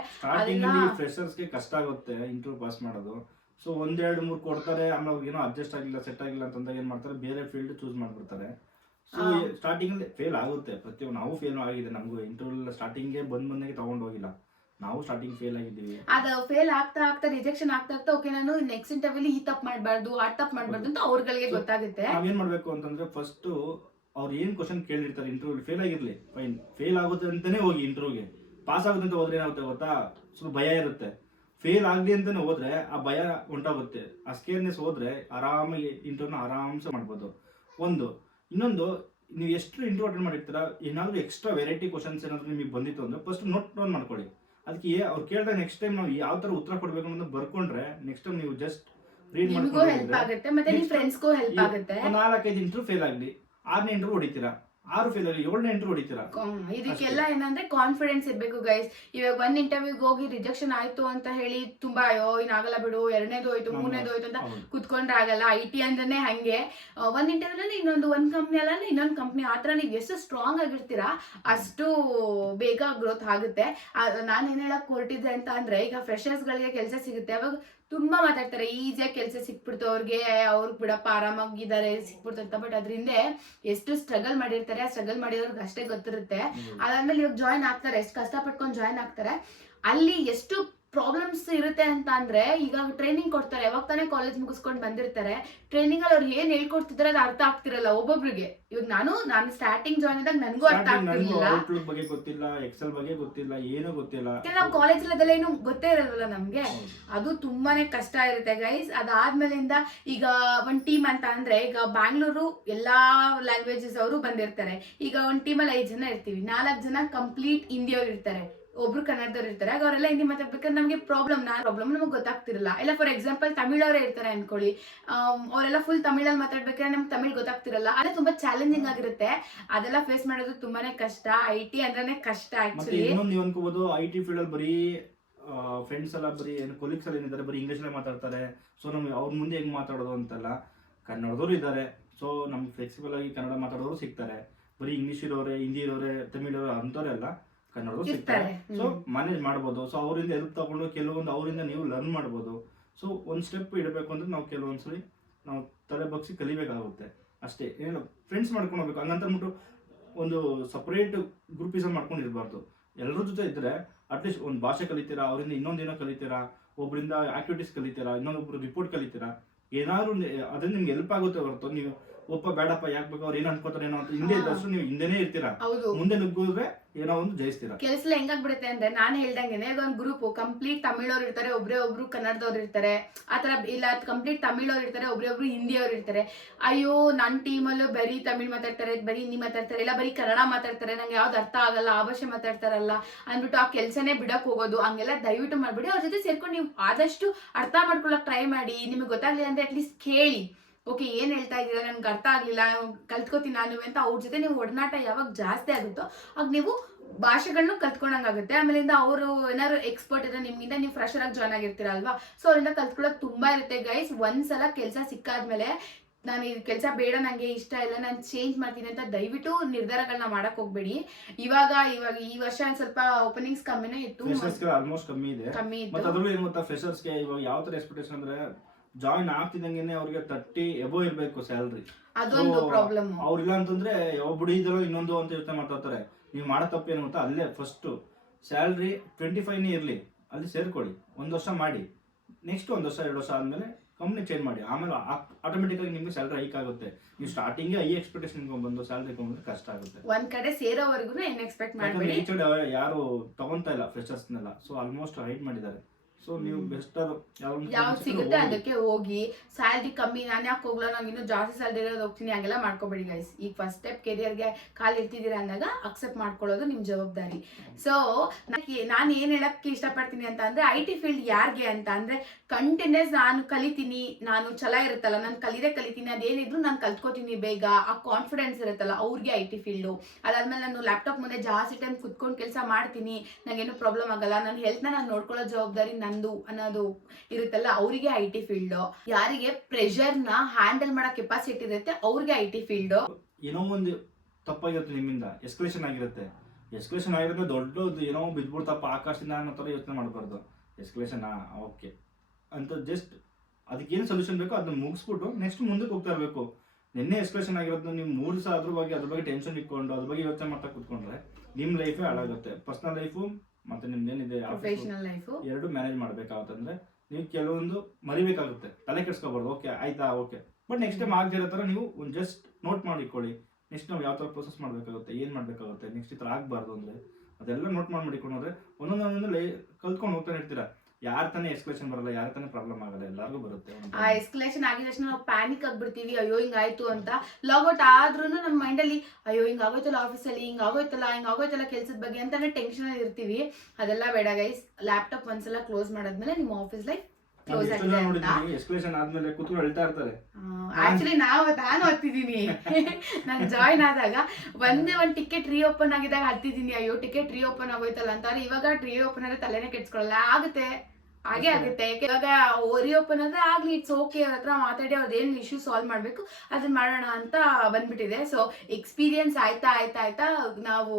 ಫ್ರೆಶರ್ಸ್ಗೆ ಕಷ್ಟ ಆಗುತ್ತೆ ಇಂಟರ್ವ್ಯೂ ಪಾಸ್ ಮಾಡೋದು. ಸೊ 1-2-3 ಕೊಡ್ತಾರೆ, ಆಮೇಲೆ ಅವ್ರಿಗೆ ಏನೋ ಅಡ್ಜಸ್ಟ್ ಆಗಿಲ್ಲ, ಸೆಟ್ ಆಗಿಲ್ಲ ಅಂತಂದಾಗ ಏನ್ ಮಾಡ್ತಾರೆ, ಬೇರೆ ಫೀಲ್ಡ್ ಚೂಸ್ ಮಾಡ್ಬಿಡ್ತಾರೆ. ಸೊ ಸ್ಟಾರ್ಟಿಂಗ್ ಅಲ್ಲಿ ಫೇಲ್ ಆಗುತ್ತೆ. ಪ್ರತಿಯೊಂದು ನಾವು ಫೇಲ್ ಆಗಿದೆ. ನಮಗೂ ಇಂಟರ್ವ್ಯೂ ಸ್ಟಾರ್ಟಿಂಗ್ಗೆ ಬಂದಾಗೆ ತಗೊಂಡ್ ಹೋಗಿಲ್ಲ, ನಾವು ಸ್ಟಾರ್ಟಿಂಗ್ ಫೇಲ್ ಆಗಿದ್ದೀವಿ. ಅದು ಫೇಲ್ ಆಗ್ತಾ ರಿಜೆಕ್ಷನ್ ಆಗ್ತಾ ಓಕೆ ನಾನು ನೆಕ್ಸ್ಟ್ ಇಂಟರ್ವ್ಯೂ ಈ ತಪ್ಪು ಮಾಡಬಾರ್ದು, ಆ ತಪ್ಪು ಮಾಡಬಾರ್ದು ಅಂತ ಅವ್ರಗಳಿಗೆ ಗೊತ್ತಾಗುತ್ತೆ. ನಾವೇನ್ ಮಾಡ್ಬೇಕು ಅಂತಂದ್ರೆ, ಫಸ್ಟ್ ಅವ್ರು ಏನ್ ಕ್ವಶನ್ ಕೇಳಿರ್ತಾರೆ ಇಂಟರ್ವ್ಯೂ, ಫೇಲ್ ಆಗಿರ್ಲಿ ಫೈನ್, ಫೇಲ್ ಆಗುತ್ತೆ ಅಂತಾನೆ ಹೋಗಿ ಇಂಟರ್ವ್ಯೂಗೆ. ಪಾಸ್ ಆಗುತ್ತೆ ಅಂತ ಹೋದ್ರೆ ಏನಾಗುತ್ತೆ ಗೊತ್ತಾ, ಸ್ವಲ್ಪ ಭಯ ಇರುತ್ತೆ. ಫೇಲ್ ಆಗಲಿ ಅಂತಾನೆ ಹೋದ್ರೆ ಆ ಭಯ ಹೊಂಟೋಗುತ್ತೆ. ಆ ಸ್ಕೇರ್ನೆಸ್ ಹೋದ್ರೆ ಆರಾಮಾಗಿ ಇಂಟರ್ವ್ಯೂನ ಆರಾಮ್ಸೆ ಮಾಡ್ಬೋದು. ಇನ್ನೊಂದು, ನೀವು ಎಷ್ಟು ಇಂಟರ್ವ್ಯೂ ಅಟೆಂಡ್ ಮಾಡಿರ್ತೀರಾ, ಏನಾದ್ರು ಎಕ್ಸ್ಟ್ರಾ ವೆರೈಟಿ ಕ್ವಶನ್ಸ್ ಏನಾದ್ರು ನಿಮಗೆ ಬಂದಿತ್ತು ಅಂದ್ರೆ ಫಸ್ಟ್ ನೋಟ್ ಡೌನ್ ಮಾಡ್ಕೊಳ್ಳಿ. ಅದಕ್ಕೆ ಅವ್ರು ಕೇಳಿದಾಗ ನೆಕ್ಸ್ಟ್ ಟೈಮ್ ನಾವು ಯಾವ ತರ ಉತ್ತರ ಕೊಡ್ಬೇಕು ಅನ್ನೋದು ಬರ್ಕೊಂಡ್ರೆ ನೆಕ್ಸ್ಟ್ ಟೈಮ್ ನೀವು ಜಸ್ಟ್ ರೀಡ್ ಮಾಡ್ಕೊಂಡು ಹೆಲ್ಪ್ ಆಗುತ್ತೆ, ಮತ್ತೆ ನಿಮ್ಮ ಫ್ರೆಂಡ್ಸ್ಗೂ ಹೆಲ್ಪ್ ಆಗುತ್ತೆ. 4-5 ಇಂಟರ್ವ್ಯೂ ಫೇಲ್ ಆಗಲಿ, 6ನೇ ಇಂಟರ್ವ್ಯೂ ಹೊಡಿತೀರಾ, 6 ಫೇಲ್ ಆಗಿ 7ನೇ ಇಂಟರ್ವ್ಯೂ ಹೊಡಿತೀರಾ. ಇದಕ್ಕೆಲ್ಲ ಏನಂದ್ರೆ ಕಾನ್ಫಿಡೆನ್ಸ್ ಇರ್ಬೇಕು ಗೈಸ್. ಇವಾಗ ಒಂದ್ ಇಂಟರ್ವ್ಯೂಗೆ ಹೋಗಿ ರಿಜೆಕ್ಷನ್ ಆಯ್ತು ಅಂತ ಹೇಳಿ ತುಂಬಾ ಅಯ್ಯೋ ಇನ್ನಾಗಲ್ಲ ಬಿಡು, 2ನೇದು ಹೋಯ್ತು 3ನೇದು ಹೋಯ್ತು ಅಂತ ಕುತ್ಕೊಂಡ್ರೆ ಆಗಲ್ಲ. IT ಅಂದ್ರೆ ಹಂಗೆ, ಒಂದ್ ಇಂಟರ್ವ್ಯೂನಲ್ಲಿ ಒಂದ್ ಕಂಪ್ನಿ ಅಲ್ಲ ಇನ್ನೊಂದು ಕಂಪ್ನಿ, ಆತರ ನೀವು ಎಷ್ಟು ಸ್ಟ್ರಾಂಗ್ ಆಗಿರ್ತೀರಾ ಅಷ್ಟು ಬೇಗ ಗ್ರೋತ್ ಆಗುತ್ತೆ. ನಾನು ಏನ್ ಹೇಳಕ್ ಹೊರಟಿದ್ದೆ ಅಂತ ಅಂದ್ರೆ, ಈಗ ಫ್ರೆಶರ್ಸ್ ಗಳಿಗೆ ಕೆಲಸ ಸಿಗುತ್ತೆ, ಅವಾಗ ತುಂಬಾ ಮಾತಾಡ್ತಾರೆ ಈಸಿಯಾಗಿ ಕೆಲಸ ಸಿಕ್ಬಿಡ್ತು ಅವ್ರಿಗೆ ಬಿಡಪ್ಪ ಆರಾಮಾಗಿದ್ದಾರೆ ಸಿಕ್ಬಿಡ್ತು ಅಂತ. ಬಟ್ ಅದ್ರಿಂದ ಎಷ್ಟು ಸ್ಟ್ರಗಲ್ ಮಾಡಿರ್ತಾರೆ, ಆ ಸ್ಟ್ರಗಲ್ ಮಾಡಿರೋರ್ಗೆ ಅಷ್ಟೇ ಗೊತ್ತಿರುತ್ತೆ. ಅದಾದ್ಮೇಲೆ ಇವಾಗ ಜಾಯ್ನ್ ಆಗ್ತಾರೆ, ಎಷ್ಟು ಕಷ್ಟಪಟ್ಕೊಂಡು ಜಾಯ್ನ್ ಆಗ್ತಾರೆ, ಅಲ್ಲಿ ಎಷ್ಟು ಪ್ರಾಬ್ಲಮ್ಸ್ ಇರುತ್ತೆ ಅಂತ ಅಂದ್ರೆ, ಈಗ ಟ್ರೈನಿಂಗ್ ಕೊಡ್ತಾರೆ, ಯಾವಾಗ ತಾನೇ ಕಾಲೇಜ್ ಮುಗಿಸ್ಕೊಂಡು ಬಂದಿರ್ತಾರೆ. ಟ್ರೈನಿಂಗ್ ಅಲ್ಲಿ ಅವ್ರು ಏನ್ ಹೇಳ್ಕೊಡ್ತಿದ್ರೆ ಅದು ಅರ್ಥ ಆಗ್ತಿರಲ್ಲ ಒಬ್ಬೊಬ್ರಿಗೆ. ಇವಾಗ ನಾನು ಸ್ಟಾರ್ಟಿಂಗ್ ಜಾಯ್ನ್ ಆದಾಗ ನನಗೂ ಅರ್ಥ ಆಗ್ತಿರ್ಲಿಲ್ಲ, ಔಟ್ಲುಕ್ ಬಗ್ಗೆ ಗೊತ್ತಿಲ್ಲ, ಎಕ್ಸೆಲ್ ಬಗ್ಗೆ ಗೊತ್ತಿಲ್ಲ, ಏನೂ ಗೊತ್ತಿಲ್ಲ. ನಾವು ಕಾಲೇಜ್ ಅದೆಲ್ಲ ಏನು ಗೊತ್ತೇ ಇರಲ್ವಲ್ಲ ನಮ್ಗೆ. ಅದು ತುಂಬಾನೇ ಕಷ್ಟ ಇರುತ್ತೆ ಗೈಸ್. ಅದಾದ್ಮೇಲಿಂದ ಈಗ ಒಂದ್ ಟೀಮ್ ಅಂತ ಅಂದ್ರೆ, ಈಗ ಬ್ಯಾಂಗ್ಳೂರು ಎಲ್ಲಾ ಲ್ಯಾಂಗ್ವೇಜಸ್ ಅವರು ಬಂದಿರ್ತಾರೆ. ಈಗ ಒಂದ್ ಟೀಮಲ್ಲಿ 5 ಜನ ಇರ್ತೀವಿ, 4 ಜನ ಕಂಪ್ಲೀಟ್ ಹಿಂದಿಯವ್ರು ಇರ್ತಾರೆ, ಒಬ್ರು ಕನ್ನಡದವ್ರು ಇರ್ತಾರೆ. ಆಗ ಅವರೆಲ್ಲ ಹಿಂದಿ ಮಾತಾಡ್ಬೇಕಾದ್ರೆ ನಮಗೆ ಪ್ರಾಬ್ಲಮ್ ನಮಗೆ ಗೊತ್ತಾಗ್ತಿರಲ್ಲ. ಇಲ್ಲ ಫಾರ್ ಎಕ್ಸಾಂಪಲ್ ತಮಿಳವರೇ ಇರ್ತಾರೆ ಅನ್ಕೊಳ್ಳಿ, ಅವರೆಲ್ಲ ಫುಲ್ ತಮಿಳಲ್ಲಿ ಮಾತಾಡ್ಬೇಕಾದ್ರೆ ನಮ್ಗೆ ತಮಿಳ್ ಗೊತ್ತಾಗ್ತಿರಲ್ಲ. ಅದೇ ತುಂಬಾ ಚಾಲೆಂಜಿಂಗ್ ಆಗಿರುತ್ತೆ. ಅದೆಲ್ಲ ಫೇಸ್ ಮಾಡೋದು ತುಂಬಾನೇ ಕಷ್ಟ. IT ಅಂದ್ರೇನೆ ಕಷ್ಟ ಆಕ್ಚುಲಿ. ಇನ್ನೊಂದು ನೀವು ಅನ್ಕೋಬಹುದು, IT ಫೀಲ್ಡ್ ಅಲ್ಲಿ ಬರೀ ಫ್ರೆಂಡ್ಸ್ ಎಲ್ಲ ಬರೀ ಕೊಲೀಗ್ಸ್ ಎಲ್ಲ ಏನಿದ್ದಾರೆ ಬರೀ ಇಂಗ್ಲಿಷ್ ಅಲ್ಲೇ ಮಾತಾಡ್ತಾರೆ. ಸೊ ನಮ್ಗೆ ಅವ್ರ ಮುಂದೆ ಹೆಂಗ್ ಮಾತಾಡೋದು ಅಂತಲ್ಲ, ಕನ್ನಡದವರು ಇದ್ದಾರೆ. ಸೊ ನಮ್ಗೆ ಫ್ಲೆಕ್ಸಿಬಲ್ ಆಗಿ ಕನ್ನಡ ಮಾತಾಡೋರು ಸಿಗ್ತಾರೆ. ಬರೀ ಇಂಗ್ಲಿಷ್ ಇರೋರೆ, ಹಿಂದಿ ಇರೋರೆ, ತಮಿಳ್ ಇರೋರೆ ಅಂತವರೆಲ್ಲ ಕನ್ನಡದವರು ಸಿಗ್ತಾರೆ. ಸೊ ಮ್ಯಾನೇಜ್ ಮಾಡ್ಬೋದು. ಸೊ ಅವರಿಂದ ಹೆಲ್ಪ್ ತಗೊಂಡು ಕೆಲವೊಂದು ಅವರಿಂದ ನೀವು ಲರ್ನ್ ಮಾಡ್ಬೋದು. ಸೊ ಒಂದ್ ಸ್ಟೆಪ್ ಇಡಬೇಕು ಅಂದ್ರೆ ನಾವು ಕೆಲವೊಂದ್ಸಲಿ ನಾವು ತಲೆ ಬಗ್ಸಿ ಕಲಿಬೇಕಾಗುತ್ತೆ ಅಷ್ಟೇ. ಏನು ಫ್ರೆಂಡ್ಸ್ ಮಾಡ್ಕೊಂಡು ಹೋಗ್ಬೇಕು, ಹಂಗಂತ ಅಂದ್ಬಿಟ್ಟು ಒಂದು ಸಪರೇಟ್ ಗ್ರೂಪಿಸಮ್ ಮಾಡ್ಕೊಂಡು ಇರಬಾರ್ದು. ಎಲ್ಲರ ಜೊತೆ ಇದ್ರೆ ಅಟ್ಲೀಸ್ಟ್ ಒಂದು ಭಾಷೆ ಕಲಿತೀರಾ, ಅವರಿಂದ ಇನ್ನೊಂದೇನೋ ಕಲಿತೀರಾ, ಒಬ್ಬರಿಂದ ಆಕ್ಟಿವಿಟೀಸ್ ಕಲಿತೀರಾ, ಇನ್ನೊಂದೊಬ್ರು ರಿಪೋರ್ಟ್ ಕಲಿತೀರಾ, ಏನಾದ್ರು ಅದನ್ನ ನಿಮ್ಗೆ ಹೆಲ್ಪ್ ಆಗುತ್ತೆ ಹೊರತು ನೀವು ಒಪ್ಪ ಬೇಡಪ್ಪ ಯಾಕೆ ಬೇಕು ಅವ್ರು ಏನ್ ಅನ್ಕೋತಾರೆ ಏನೋ ಅಂತ ಹಿಂದೆ ಇದ್ದಷ್ಟು ನೀವು ಹಿಂದೆನೇ ಇರ್ತೀರಾ. ಮುಂದೆ ನುಗ್ಗಿದ್ರೆ ಏನೋ ಒಂದು ಜಯಿಸ್ತೀರಾ. ಕೆಲಸ ಹೆಂಗಾಗ್ಬಿಡುತ್ತೆ ಅಂದ್ರೆ, ನಾನು ಹೇಳ್ದಂಗೆನೆ ಒಂದು ಗ್ರೂಪ್ ಕಂಪ್ಲೀಟ್ ತಮಿಳವ್ರು ಇರ್ತಾರೆ, ಒಬ್ರು ಕನ್ನಡದವ್ರು ಇರ್ತಾರೆ, ಆತರ ಇಲ್ಲ ಕಂಪ್ಲೀಟ್ ತಮಿಳವ್ರು ಇರ್ತಾರೆ, ಒಬ್ರು ಹಿಂದಿಯವ್ರು ಇರ್ತಾರೆ. ಅಯ್ಯೋ ನನ್ನ ಟೀಮಲ್ಲೂ ಬರೀ ತಮಿಳ್ ಮಾತಾಡ್ತಾರೆ, ಬರೀ ಹಿಂದಿ ಮಾತಾಡ್ತಾರೆ, ಇಲ್ಲ ಬರೀ ಕನ್ನಡ ಮಾತಾಡ್ತಾರೆ, ನಂಗೆ ಯಾವ್ದು ಅರ್ಥ ಆಗಲ್ಲ, ಆ ಭಾಷೆ ಮಾತಾಡ್ತಾರಲ್ಲ ಅಂದ್ಬಿಟ್ಟು ಆ ಕೆಲಸನೇ ಬಿಡಕ್ ಹೋಗೋದು. ಹಂಗೆಲ್ಲ ದಯವಿಟ್ಟು ಮಾಡ್ಬಿಡಿ. ಅವ್ರ ಜೊತೆ ಸೇರ್ಕೊಂಡು ನೀವು ಆದಷ್ಟು ಅರ್ಥ ಮಾಡ್ಕೊಳಕ್ ಟ್ರೈ ಮಾಡಿ. ನಿಮ್ಗೆ ಗೊತ್ತಾಗ್ಲಿಲ್ಲ ಅಂದ್ರೆ ಅಟ್ಲೀಸ್ಟ್ ಕೇಳಿ, ಓಕೆ ಏನ್ ಹೇಳ್ತಾ ಇದ್ದೀರಾ, ನನ್ಗೆ ಅರ್ಥ ಆಗ್ಲಿಲ್ಲ, ಕಲ್ತ್ಕೋತೀನಿ ನಾನು ಅಂತ. ಅವ್ರ ಜೊತೆ ನೀವು ಒಡನಾಟ ಯಾವಾಗ ಜಾಸ್ತಿ ಆಗುತ್ತೋ ಆಗ ನೀವು ಭಾಷೆಗಳನ್ನೂ ಕಲ್ತ್ಕೊಂಡಂಗಾಗುತ್ತೆ. ಆಮೇಲಿಂದ ಅವರು ಏನಾದ್ರು ಎಕ್ಸ್ಪರ್ಟ್ ಇದ್ರೆ ನಿಮ್ಗಿಂತ ನೀವು ಫ್ರೆಶರ್ ಆಗಿ ಜಾಯ್ನ್ ಆಗಿರ್ತೀರಲ್ವಾ, ಸೊ ಅವರಿಂದ ಕಲ್ತ್ಕೊಳ್ಳೋದು ತುಂಬಾ ಇರುತ್ತೆ ಗೈಸ್. ಒಂದ್ಸಲ ಕೆಲಸ ಸಿಕ್ಕಾದ್ಮೇಲೆ ನಾನು ಈ ಕೆಲಸ ಬೇಡ, ನಂಗೆ ಇಷ್ಟ ಇಲ್ಲ, ನಾನು ಚೇಂಜ್ ಮಾಡ್ತೀನಿ ಅಂತ ದಯವಿಟ್ಟು ನಿರ್ಧಾರಗಳನ್ನ ಮಾಡಕ್ ಹೋಗ್ಬೇಡಿ. ಇವಾಗ ಈ ವರ್ಷ ಸ್ವಲ್ಪ ಓಪನಿಂಗ್ಸ್ ಕಮ್ಮಿನೇ ಇತ್ತು, ಆಲ್ಮೋಸ್ಟ್ ಕಮ್ಮಿ ಇದೆ. ಕಮ್ಮಿ ಇತ್ತು. ಮತ್ತೆ ಅದ್ರಲ್ಲೂ ಏನು ಗೊತ್ತಾ, ಫ್ರೆಶರ್ಸ್ಗೆ ಇವಾಗ ಯಾವ ತರ ಎಕ್ಸ್ಪೆಕ್ಟೇಷನ್ ಅಂದ್ರೆ, ಜಾಯಿನ್ ಆಗ್ತಿದ್ದಂಗೆನೆ ಅವ್ರಿಗೆ 30 ಎಬೋ ಇರಬೇಕು ಸ್ಯಾಲ್ರಿ. ಅದೊಂದು ಪ್ರಾಬ್ಲಮ್. ಅವ್ರಿಲ್ಲ ಅಂತಂದ್ರೆ ಒಬ್ಬ ಇದೆಲ್ಲ ಇನ್ನೊಂದು ಅಂತ ಯೋಚನೆ ಮಾಡ್ತಾ ಇರ್ತಾರೆ. ನೀವು ಮಾಡೋ ತಪ್ಪು ಏನು ಗೊತ್ತಾ, ಅಲ್ಲೇ ಫಸ್ಟ್ ಸ್ಯಾಲ್ರಿ 25 ಇರಲಿ, ಅಲ್ಲಿ ಸೇರ್ಕೊಳ್ಳಿ, 1 ವರ್ಷ ಮಾಡಿ, ನೆಕ್ಸ್ಟ್ 1 ವರ್ಷ 2 ವರ್ಷ ಆದ್ಮೇಲೆ ಕಂಪ್ನಿ ಚೇಂಜ್ ಮಾಡಿ, ಆಮೇಲೆ ಆಟೋಮೆಟಿಕ್ ಆಗಿ ನಿಮ್ಗೆ ಸ್ಯಾಲ್ರಿ ಹೈಕ್ ಆಗುತ್ತೆ. ನೀವು ಸ್ಟಾರ್ಟಿಂಗ್ ಹೈ ಎಕ್ಸ್ಪೆಕ್ಟೇಷನ್ ಬಂದು ಸ್ಯಾಲ್ರಿ ಬಂದ್ರೆ ಕಷ್ಟ ಆಗುತ್ತೆ. ಒಂದ್ ಕಡೆ ಸೇರೋವರೆಗೂ ಏನ್ ಎಕ್ಸ್ಪೆಕ್ಟ್ ಮಾಡಬೇಡಿ. ಯಾರು ತಗೊಂತಾ ಇಲ್ಲ ಫ್ರೆಶರ್ಸ್ನೆಲ್ಲ, ಸೊ ಆಲ್ಮೋಸ್ಟ್ ಹೈಡ್ ಮಾಡಿದ್ದಾರೆ. ಸೊ ನೀವು ಬೆಸ್ಟರ್ ಯಾವ್ದು ಸಿಗುತ್ತೆ ಅದಕ್ಕೆ ಹೋಗಿ. ಸ್ಯಾಲ್ರಿ ಕಮ್ಮಿ ನಾನು ಯಾಕೆ ಹೋಗ್ಲಾ, ನಂಗೆ ಇನ್ನೂ ಜಾಸ್ತಿ ಸ್ಯಾಲ್ರಿ ಇರೋದು ಹೋಗ್ತೀನಿ, ಹಂಗೆಲ್ಲ ಮಾಡ್ಕೋಬೇಡಿ ಗೈಸ್. ಈಗ ಫಸ್ಟ್ ಸ್ಟೆಪ್ ಕೆರಿಯರ್ಗೆ ಕಾಲ್ ಇರ್ತಿದ್ದೀರಾ ಅಂದಾಗ ಅಕ್ಸೆಪ್ಟ್ ಮಾಡ್ಕೊಳ್ಳೋದು ನಿಮ್ ಜವಾಬ್ದಾರಿ. ಸೊ ನಾನು ಏನ್ ಹೇಳಕ್ ಇಷ್ಟಪಡ್ತೀನಿ ಅಂತ ಅಂದ್ರೆ, IT ಫೀಲ್ಡ್ ಯಾರಿಗೆ ಅಂತ ಅಂದ್ರೆ, ಕಂಟಿನ್ಯೂಸ್ ನಾನು ಕಲಿತೀನಿ, ನಾನು ಛಲ ಇರುತ್ತಲ್ಲ, ನಾನು ಕಲಿತೀನಿ, ಅದೇನಿದ್ರು ನಾನು ಕಲ್ತ್ಕೋತೀನಿ ಬೇಗ, ಆ ಕಾನ್ಫಿಡೆನ್ಸ್ ಇರುತ್ತಲ್ಲ ಅವ್ರಿಗೆ IT ಫೀಲ್ಡು. ಅದಾದ್ಮೇಲೆ ನಾನು ಲ್ಯಾಪ್ಟಾಪ್ ಮುಂದೆ ಜಾಸ್ತಿ ಟೈಮ್ ಕುತ್ಕೊಂಡು ಕೆಲಸ ಮಾಡ್ತೀನಿ, ನಂಗೇನು ಪ್ರಾಬ್ಲಮ್ ಆಗಲ್ಲ, ನನ್ನ ಹೆಲ್ತ್ನ ನಾನು ನೋಡ್ಕೊಳ್ಳೋ ಜವಾಬ್ದಾರಿ ನಂದು ಅನ್ನೋದು ಇರುತ್ತಲ್ಲ ಅವರಿಗೆ IT ಫೀಲ್ಡ್. ಯಾರಿಗೆ ಪ್ರೆಷರ್ನ ಹ್ಯಾಂಡಲ್ ಮಾಡೋ ಕೆಪಾಸಿಟಿ ಇರುತ್ತೆ ಅವ್ರಿಗೆ IT ಫೀಲ್ಡ್. ಏನೋ ಒಂದು ತಪ್ಪಾಗಿರುತ್ತೆ, ನಿಮ್ಮಿಂದ ಎಸ್ಕಲೇಷನ್ ಆಗಿರುತ್ತೆ, ದೊಡ್ಡದು ಏನೋ ಬಿದ್ಬಿಡ್ತಪ್ಪ ಆಕಾಶದಿಂದ ಅನ್ನೋ ಥರ ಯೋಚನೆ ಮಾಡಬಾರ್ದು. ಎಸ್ಕಲೇಷನ್ ಓಕೆ ಅಂತ ಜಸ್ಟ್ ಅದಕ್ಕೇನು ಸೊಲ್ಯೂಷನ್ ಬೇಕೋ ಅದನ್ನ ಮುಗಿಸ್ಬಿಟ್ಟು ನೆಕ್ಸ್ಟ್ ಮುಂದಕ್ಕೆ ಹೋಗ್ತಾ ಇರಬೇಕು. ನಿನ್ನೆ ಎಸ್ಕಲೇಷನ್ ಆಗಿರೋದು ನೀವು 3 ದಿವಸ ಅದ್ರ ಬಗ್ಗೆ ಟೆನ್ಷನ್ ಇಟ್ಕೊಂಡು ಅದ್ರ ಬಗ್ಗೆ ಯೋಚನೆ ಮಾಡ್ತಾ ಕೂತ್ಕೊಂಡ್ರೆ ನಿಮ್ಮ ಲೈಫೇ ಹಾಳಾಗುತ್ತೆ. ಪರ್ಸನಲ್ ಲೈಫು ಮತ್ತೆ ನಿಮ್ದೇನಿದೆ ಪ್ರೊಫೆಷನಲ್ ಲೈಫ್ ಎರಡು ಮ್ಯಾನೇಜ್ ಮಾಡ್ಬೇಕಾಗತ್ತಂದ್ರೆ ನೀವು ಕೆಲವೊಂದು ಮರಿಬೇಕಾಗುತ್ತೆ. ತಲೆ ಕೆಡ್ಸ್ಕೊಬಾರ್ದು. ಓಕೆ ಆಯ್ತಾ, ಓಕೆ, ಬಟ್ ನೆಕ್ಸ್ಟ್ ಟೈಮ್ ಆಗದಿರೋ ಥರ ನೀವು ಒಂದು ಜಸ್ಟ್ ನೋಟ್ ಮಾಡಿಕೊಳ್ಳಿ. ನೆಕ್ಸ್ಟ್ ನಾವು ಯಾವ ಥರ ಪ್ರೊಸೆಸ್ ಮಾಡಬೇಕಾಗುತ್ತೆ, ಏನು ಮಾಡಬೇಕಾಗುತ್ತೆ, ನೆಕ್ಸ್ಟ್ ಈ ಥರ ಆಗಬಾರ್ದು ಅಂದರೆ ಅದೆಲ್ಲ ನೋಟ್ ಮಾಡಿಕೊಂಡ್ರೆ ಒಂದೊಂದು ಕಲ್ತ್ಕೊಂಡು ಹೋಗ್ತಾನೆ ಇರ್ತೀರಾ. ಯಾರ ತಾನೇ ಎಸ್ಕಲೇಷನ್ ಬರಲ್ಲ, ಯಾರ ತಾನೇ ಪ್ರಾಬ್ಲಮ್ ಆಗಲ್ಲ, ಎಲ್ಲರಿಗೂ ಬರುತ್ತೆ. ಆ ಎಸ್ಕಲೇಷನ್ ಆಗಿದ ತಕ್ಷಣ ನಾವು ಪ್ಯಾನಿಕ್ ಆಗ್ಬಿಡ್ತೀವಿ, ಅಯ್ಯೋ ಹಿಂಗಾಯ್ತು ಅಂತ. ಲಾಗೌಟ್ ಆದ್ರೂ ನಮ್ಮ ಮೈಂಡಲ್ಲಿ ಅಯ್ಯೋ ಹಿಂಗಾಗೋಯ್ತಲ್ಲ ಆಫೀಸಲ್ಲಿ, ಹಿಂಗಾಗೋಯ್ತಲ್ಲ ಕೆಲ್ಸದ ಬಗ್ಗೆ ಅಂತಾನೆ ಟೆನ್ಷನ್ ಅಲ್ಲಿ ಇರ್ತೀವಿ. ಅದೆಲ್ಲ ಬೇಡ ಗೈಸ್. ಲ್ಯಾಪ್ಟಾಪ್ ಒಂದ್ಸಲ ಕ್ಲೋಸ್ ಮಾಡಾದ್ಮೇಲೆ ನಿಮ್ಮ ಆಫೀಸ್ ಲೈಫ್ ಕ್ಲೋಸ್ ಆಗಿದೆ ಅಂತ. ಎಸ್ಕಲೇಷನ್ ಆದ್ಮೇಲೆ ಕೂತ್ಕೊಂಡು ಹೇಳ್ತಾ ಇರ್ತಾರೆ. ಆಕ್ಚುಲಿ ನಾನು ಹತ್ತಿದ್ದೀನಿ. ನಾನು ಜಾಯಿನ್ ಆದಾಗ ಒಂದೇ ಒಂದು ಟಿಕೆಟ್ ರೀಓಪನ್ ಆಗಿದಾಗ ಹತ್ತಿದ್ದೀನಿ, ಅಯ್ಯೋ ಟಿಕೆಟ್ ರೀಓಪನ್ ಆಗೋಯ್ತಲ್ಲ ಅಂತ. ಇವಾಗ ರೀಓಪನ್ ಆದ್ರೆ ತಲೆನೇ ಕೆಡ್ಸ್ಕೊಳ್ಳಲ್ಲ, ಆಗುತ್ತೆ, ಹಾಗೆ ಆಗುತ್ತೆ. ಇವಾಗ ರೀಓಪನ್ ಅಂದ್ರೆ ಆಗ್ಲಿ, ಇಟ್ಸ್ ಓಕೆ, ಅವ್ರ ಹತ್ರ ಮಾತಾಡಿ ಅವ್ರದ್ದೇನು ಇಶ್ಯೂ ಸಾಲ್ವ್ ಮಾಡ್ಬೇಕು ಅದನ್ನ ಮಾಡೋಣ ಅಂತ ಬಂದ್ಬಿಟ್ಟಿದೆ. ಸೊ ಎಕ್ಸ್ಪೀರಿಯನ್ಸ್ ಆಯ್ತಾ ನಾವು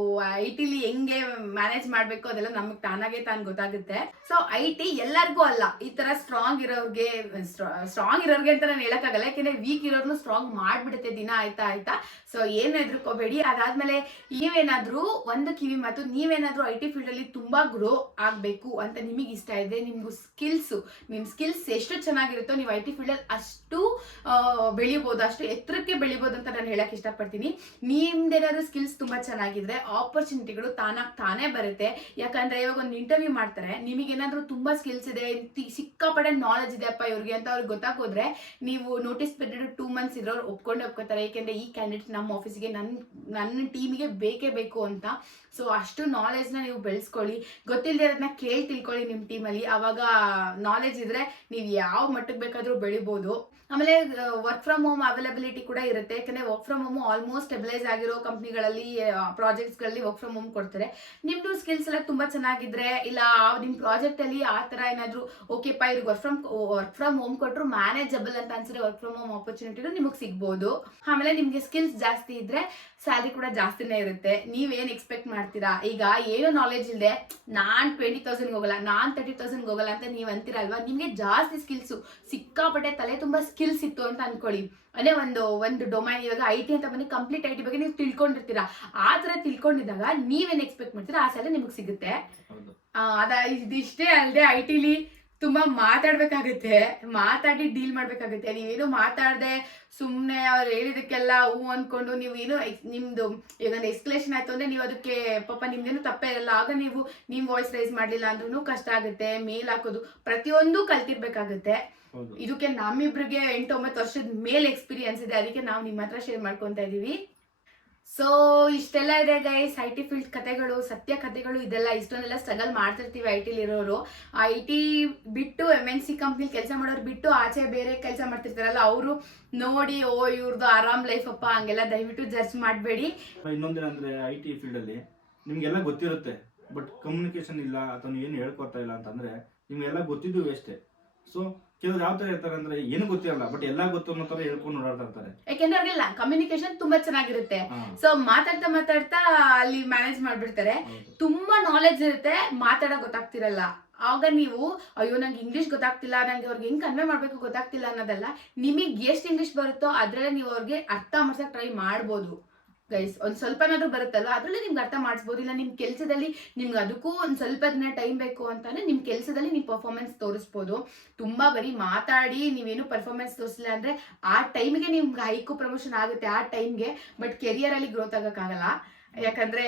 IT ಲಿ ಹೆಂಗೆ ಮ್ಯಾನೇಜ್ ಮಾಡ್ಬೇಕು ಅದೆಲ್ಲ ನಮಗೆ ತಾನಾಗೆ ಗೊತ್ತಾಗುತ್ತೆ. ಸೊ IT ಎಲ್ಲರಿಗೂ ಅಲ್ಲ, ಈ ತರ ಸ್ಟ್ರಾಂಗ್ ಇರೋರ್ಗೆ ಅಂತ ನಾನು ಹೇಳಕ್ಕಾಗಲ್ಲ, ಯಾಕೆಂದ್ರೆ ವೀಕ್ ಇರೋರ್ನು ಸ್ಟ್ರಾಂಗ್ ಮಾಡ್ಬಿಡುತ್ತೆ ದಿನ ಆಯ್ತಾ. ಸೊ ಏನು ಹೆದರ್ಕೋಬೇಡಿ. ಅದಾದ್ಮೇಲೆ ನೀವೇನಾದ್ರೂ ಒಂದು ಕಿವಿ ಮಾತು, ನೀವೇನಾದ್ರೂ IT ಫೀಲ್ಡ್ ಅಲ್ಲಿ ತುಂಬಾ ಗ್ರೋ ಆಗ್ಬೇಕು ಅಂತ ನಿಮಗೆ ಇಷ್ಟ ಇದೆ, ನಿಮ್ಗೂ ನಿಮ್ಮ ಸ್ಕಿಲ್ಸ್ ಎಷ್ಟು ಚೆನ್ನಾಗಿರುತ್ತೋ ನೀವು IT ಫೀಲ್ಡ್ ಅಲ್ಲಿ ಅಷ್ಟು ಬೆಳಿಬಹುದು, ಅಷ್ಟು ಎತ್ತರಕ್ಕೆ ಬೆಳಿಬಹುದು ಅಂತ ನಾನು ಹೇಳಕ್ ಇಷ್ಟಪಡ್ತೀನಿ. ನಿಮ್ದೇನಾದ್ರೂ ಸ್ಕಿಲ್ಸ್ ತುಂಬಾ ಚೆನ್ನಾಗಿದ್ರೆ ಆಪರ್ಚುನಿಟಿಗಳು ತಾನೇ ಬರುತ್ತೆ. ಯಾಕಂದ್ರೆ ಇವಾಗ ಒಂದು ಇಂಟರ್ವ್ಯೂ ಮಾಡ್ತಾರೆ, ನಿಮಗೇನಾದ್ರೂ ತುಂಬಾ ಸ್ಕಿಲ್ಸ್ ಇದೆ, ಸಿಕ್ಕಾಪಡೆ ನಾಲೆಜ್ ಇದೆ ಅಪ್ಪ ಇವ್ರಿಗೆ ಅಂತ ಅವ್ರಿಗೆ ಗೊತ್ತಾಗೋದ್ರೆ, ನೀವು ನೋಟಿಸ್ ಪೀರಿಯಡ್ 2 months ಇರೋರು ಒಪ್ಕೋತಾರೆ. ಯಾಕೆಂದ್ರೆ ಈ ಕ್ಯಾಂಡಿಡೇಟ್ ನಮ್ಮ ಆಫೀಸಿಗೆ ನನ್ನ ಟೀಮಿಗೆ ಬೇಕೇ ಬೇಕು ಅಂತ. ಸೊ ಅಷ್ಟು ನಾಲೆಜ್ನ ನೀವು ಬೆಳೆಸ್ಕೊಳ್ಳಿ. ಗೊತ್ತಿಲ್ಲದೆ ಇರೋದನ್ನ ತಿಳ್ಕೊಳ್ಳಿ ನಿಮ್ಮ ಟೀಮಲ್ಲಿ. ಅವಾಗ ನಾಲೆಜ್ ಇದ್ರೆ ನೀವು ಯಾವ ಮಟ್ಟಕ್ಕೆ ಬೇಕಾದ್ರೂ ಬೆಳಿಬೋದು. ಆಮೇಲೆ ವರ್ಕ್ ಫ್ರಮ್ ಹೋಮ್ ಅವೈಲಬಿಲಿಟಿ ಕೂಡ ಇರುತ್ತೆ. ಯಾಕಂದ್ರೆ work from home almost stabilise ಆಗಿರೋ ಕಂಪ್ನಿಗಳಲ್ಲಿ ಪ್ರಾಜೆಕ್ಟ್ಸ್ಗಳಲ್ಲಿ ವರ್ಕ್ ಫ್ರಮ್ ಹೋಮ್ ಕೊಡ್ತಾರೆ. ನಿಮ್ದು ಸ್ಕಿಲ್ಸ್ ಎಲ್ಲ ತುಂಬಾ ಚೆನ್ನಾಗಿದ್ರೆ, ಇಲ್ಲ ನಿಮ್ಮ ಪ್ರಾಜೆಕ್ಟ್ ಅಲ್ಲಿ ಆ ತರ ಏನಾದ್ರು ಓಕೆಪ್ಪ ಇವ್ರಿಗೆ ವರ್ಕ್ ಫ್ರಮ್ ಹೋಮ್ ಕೊಟ್ಟರು ಮ್ಯಾನೇಜಬಲ್ ಅಂತ ಅನ್ಸಿದ್ರೆ ವರ್ಕ್ ಫ್ರಮ್ ಹೋಮ್ ಆಪರ್ಚುನಿಟಿನೂ ನಿಮಗೆ ಸಿಗ್ಬೋದು. ಆಮೇಲೆ ನಿಮ್ಗೆ ಸ್ಕಿಲ್ಸ್ ಜಾಸ್ತಿ ಇದ್ರೆ ಸ್ಯಾಲ್ರಿ ಕೂಡ ಜಾಸ್ತಿನೇ ಇರುತ್ತೆ. ನೀವೇನ್ ಎಕ್ಸ್ಪೆಕ್ಟ್ ಮಾಡ್ತೀರಾ? ಈಗ ಏನೋ ನಾಲೆಜ್ ಇಲ್ಲದೆ ನಾನ್ 20,000 ಹೋಗಲ್ಲ, ನಾನ್ 30,000 ಹೋಗಲ್ಲ ಅಂತ ನೀವ್ ಅಂತೀರಲ್ವಾ, ನಿಮ್ಗೆ ಜಾಸ್ತಿ ಸ್ಕಿಲ್ಸ್ ಸಿಕ್ಕಾಪಟ್ಟೆ ತಲೆ ತುಂಬಾ ಸ್ಕಿಲ್ಸ್ ಇತ್ತು ಅಂತ ಅನ್ಕೊಳ್ಳಿ. ಅದೇ ಒಂದು ಡೊಮೈನ್, ಇವಾಗ IT ಅಂತ ಬಂದು ಕಂಪ್ಲೀಟ್ IT ಬಗ್ಗೆ ನೀವು ತಿಳ್ಕೊಂಡಿರ್ತೀರಾ. ಆ ತರ ತಿಳ್ಕೊಂಡಿದ್ದಾಗ ನೀವೇನ್ ಎಕ್ಸ್ಪೆಕ್ಟ್ ಮಾಡ್ತೀರಾ ಆ ಸ್ಯಾಲರಿ ನಿಮಗೆ ಸಿಗುತ್ತೆ. ಇದಿಷ್ಟೇ ಅಲ್ಲದೆ IT ಲಿ ತುಂಬಾ ಮಾತಾಡಿ ಡೀಲ್ ಮಾಡ್ಬೇಕಾಗುತ್ತೆ. ನೀವೇನು ಮಾತಾಡದೆ ಸುಮ್ಮನೆ ಅವ್ರು ಹೇಳಿದಕ್ಕೆಲ್ಲ ಹೂ ಅನ್ಕೊಂಡು ನೀವೇನು ನಿಮ್ದು ಈಗ ಎಸ್ಕಲೇಷನ್ ಆಯ್ತು ಅಂದ್ರೆ ನೀವು ಅದಕ್ಕೆ ಪಾಪ ನಿಮ್ದೇನು ತಪ್ಪೇ ಇರಲ್ಲ, ಆಗ ನೀವು ನಿಮ್ ವಾಯ್ಸ್ ರೈಸ್ ಮಾಡ್ಲಿಲ್ಲ ಅಂದ್ರೂ ಕಷ್ಟ ಆಗುತ್ತೆ. ಮೇಲ್ ಹಾಕೋದು ಪ್ರತಿಯೊಂದು ಕಲ್ತಿರ್ಬೇಕಾಗುತ್ತೆ. ಇದಕ್ಕೆ ನಮ್ಮಿಬ್ರಿಗೆ 8-9 ವರ್ಷದ ಮೇಲೆ ಎಕ್ಸ್ಪೀರಿಯನ್ಸ್ ಇದೆ, ಅದಕ್ಕೆ ನಾವು ನಿಮ್ಮ ಹತ್ರ ಶೇರ್ ಮಾಡ್ಕೊಂತ ಇದೀವಿ. ಸೊ ಇಷ್ಟೆಲ್ಲ ಇದೆ ಗೈಸ್ IT ಫೀಲ್ಡ್ ಕಥೆಗಳು, ಸತ್ಯ ಕಥೆಗಳು. ಇದೆಲ್ಲ ಇಷ್ಟೊಂದೆಲ್ಲ ಸ್ಟ್ರಗಲ್ ಮಾಡ್ತಿರ್ತೀವಿ IT ಇರೋರು. IT ಬಿಟ್ಟು MNC ಕಂಪ್ನಿ ಕೆಲಸ ಮಾಡೋರು ಬಿಟ್ಟು ಆಚೆ ಬೇರೆ ಕೆಲಸ ಮಾಡ್ತಿರ್ತಾರಲ್ಲ, ಅವರು ನೋಡಿ ಓ ಇವ್ರದ್ದು ಆರಾಮ್ ಲೈಫ್ ಅಪ್ಪ ಹಂಗೆಲ್ಲ ದಯವಿಟ್ಟು ಜಡ್ಜ್ ಮಾಡಬೇಡಿ. ಇನ್ನೊಂದೇನಂದ್ರೆ IT ಫೀಲ್ಡ್ ಅಲ್ಲಿ ನಿಮ್ಗೆಲ್ಲ ಗೊತ್ತಿರುತ್ತೆ, ಬಟ್ ಕಮ್ಯುನಿಕೇಶನ್ ಇಲ್ಲ ಅಥವಾ ಏನು ಹೇಳ್ಕೊಡ್ತಾ ಇಲ್ಲ ಅಂತಂದ್ರೆ ನಿಮ್ಗೆಲ್ಲ ಗೊತ್ತಿದ್ದು ವೇಸ್ಟೇ. ಸೊ ಕೆಲವ್ರು ಯಾವ ತರ ಇರ್ತಾರೆ ಅಂದ್ರೆ ಏನು ಗೊತ್ತಿರಲ್ಲ, ಬಟ್ ಎಲ್ಲಾ ಗೊತ್ತು ಅನ್ನೋ ತರ ಹೇಳ್ಕೊಂಡು ಓಡಾಡ್ತಾ ಇರ್ತಾರೆ. ಯಾಕೆಂದ್ರೆ ಅವ್ರಿಗೆಲ್ಲ ಕಮ್ಯುನಿಕೇಶನ್ ತುಂಬಾ ಚೆನ್ನಾಗಿರುತ್ತೆ. ಸೊ ಮಾತಾಡ್ತಾ ಅಲ್ಲಿ ಮ್ಯಾನೇಜ್ ಮಾಡ್ಬಿಡ್ತಾರೆ. ತುಂಬಾ ನಾಲೆಜ್ ಇರುತ್ತೆ, ಮಾತಾಡಕ್ ಗೊತ್ತಾಗ್ತಿರಲ್ಲ. ಆಗ ನೀವು ಅಯ್ಯೋ ನಂಗೆ ಇಂಗ್ಲಿಷ್ ಗೊತ್ತಾಗ್ತಿಲ್ಲ, ನಂಗೆ ಅವ್ರಿಗೆ ಹೆಂಗ್ ಕನ್ವೆ ಮಾಡ್ಬೇಕು ಗೊತ್ತಾಗ್ತಿಲ್ಲ ಅನ್ನೋದಲ್ಲ, ನಿಮಗೆ ಎಷ್ಟು ಇಂಗ್ಲಿಷ್ ಬರುತ್ತೋ ಅದ್ರಲ್ಲೇ ನೀವು ಅವ್ರಿಗೆ ಅರ್ಥ ಮಾಡ್ಸಕ್ ಟ್ರೈ ಮಾಡ್ಬೋದು ಗೈಸ್. ಒಂದ್ ಸ್ವಲ್ಪನಾದ್ರೂ ಬರುತ್ತಲ್ವ ಅದ್ರಲ್ಲೇ ನಿಮ್ಗೆ ಅರ್ಥ ಮಾಡಿಸ್ಬೋದು. ಇಲ್ಲ ನಿಮ್ ಕೆಲ್ಸದಲ್ಲಿ ನಿಮ್ಗೆ ಅದಕ್ಕೂ ಒಂದ್ ಸ್ವಲ್ಪ ದಿನ ಟೈಮ್ ಬೇಕು ಅಂತಾನೆ ನಿಮ್ ಕೆಲ್ಸದಲ್ಲಿ ನೀವು ಪರ್ಫಾರ್ಮೆನ್ಸ್ ತೋರಿಸ್ಬೋದು. ತುಂಬಾ ಬರೀ ಮಾತಾಡಿ ನೀವೇನು ಪರ್ಫಾರ್ಮೆನ್ಸ್ ತೋರಿಸಿಲ್ಲ ಅಂದ್ರೆ ಆ ಟೈಮ್ಗೆ ನಿಮ್ಗೆ ಹೈಕು ಪ್ರಮೋಷನ್ ಆಗುತ್ತೆ ಆ ಟೈಮ್ಗೆ, ಬಟ್ ಕೆರಿಯರ್ ಅಲ್ಲಿ ಗ್ರೋತ್ ಆಗಕ್ಕಾಗಲ್ಲ. ಯಾಕಂದ್ರೆ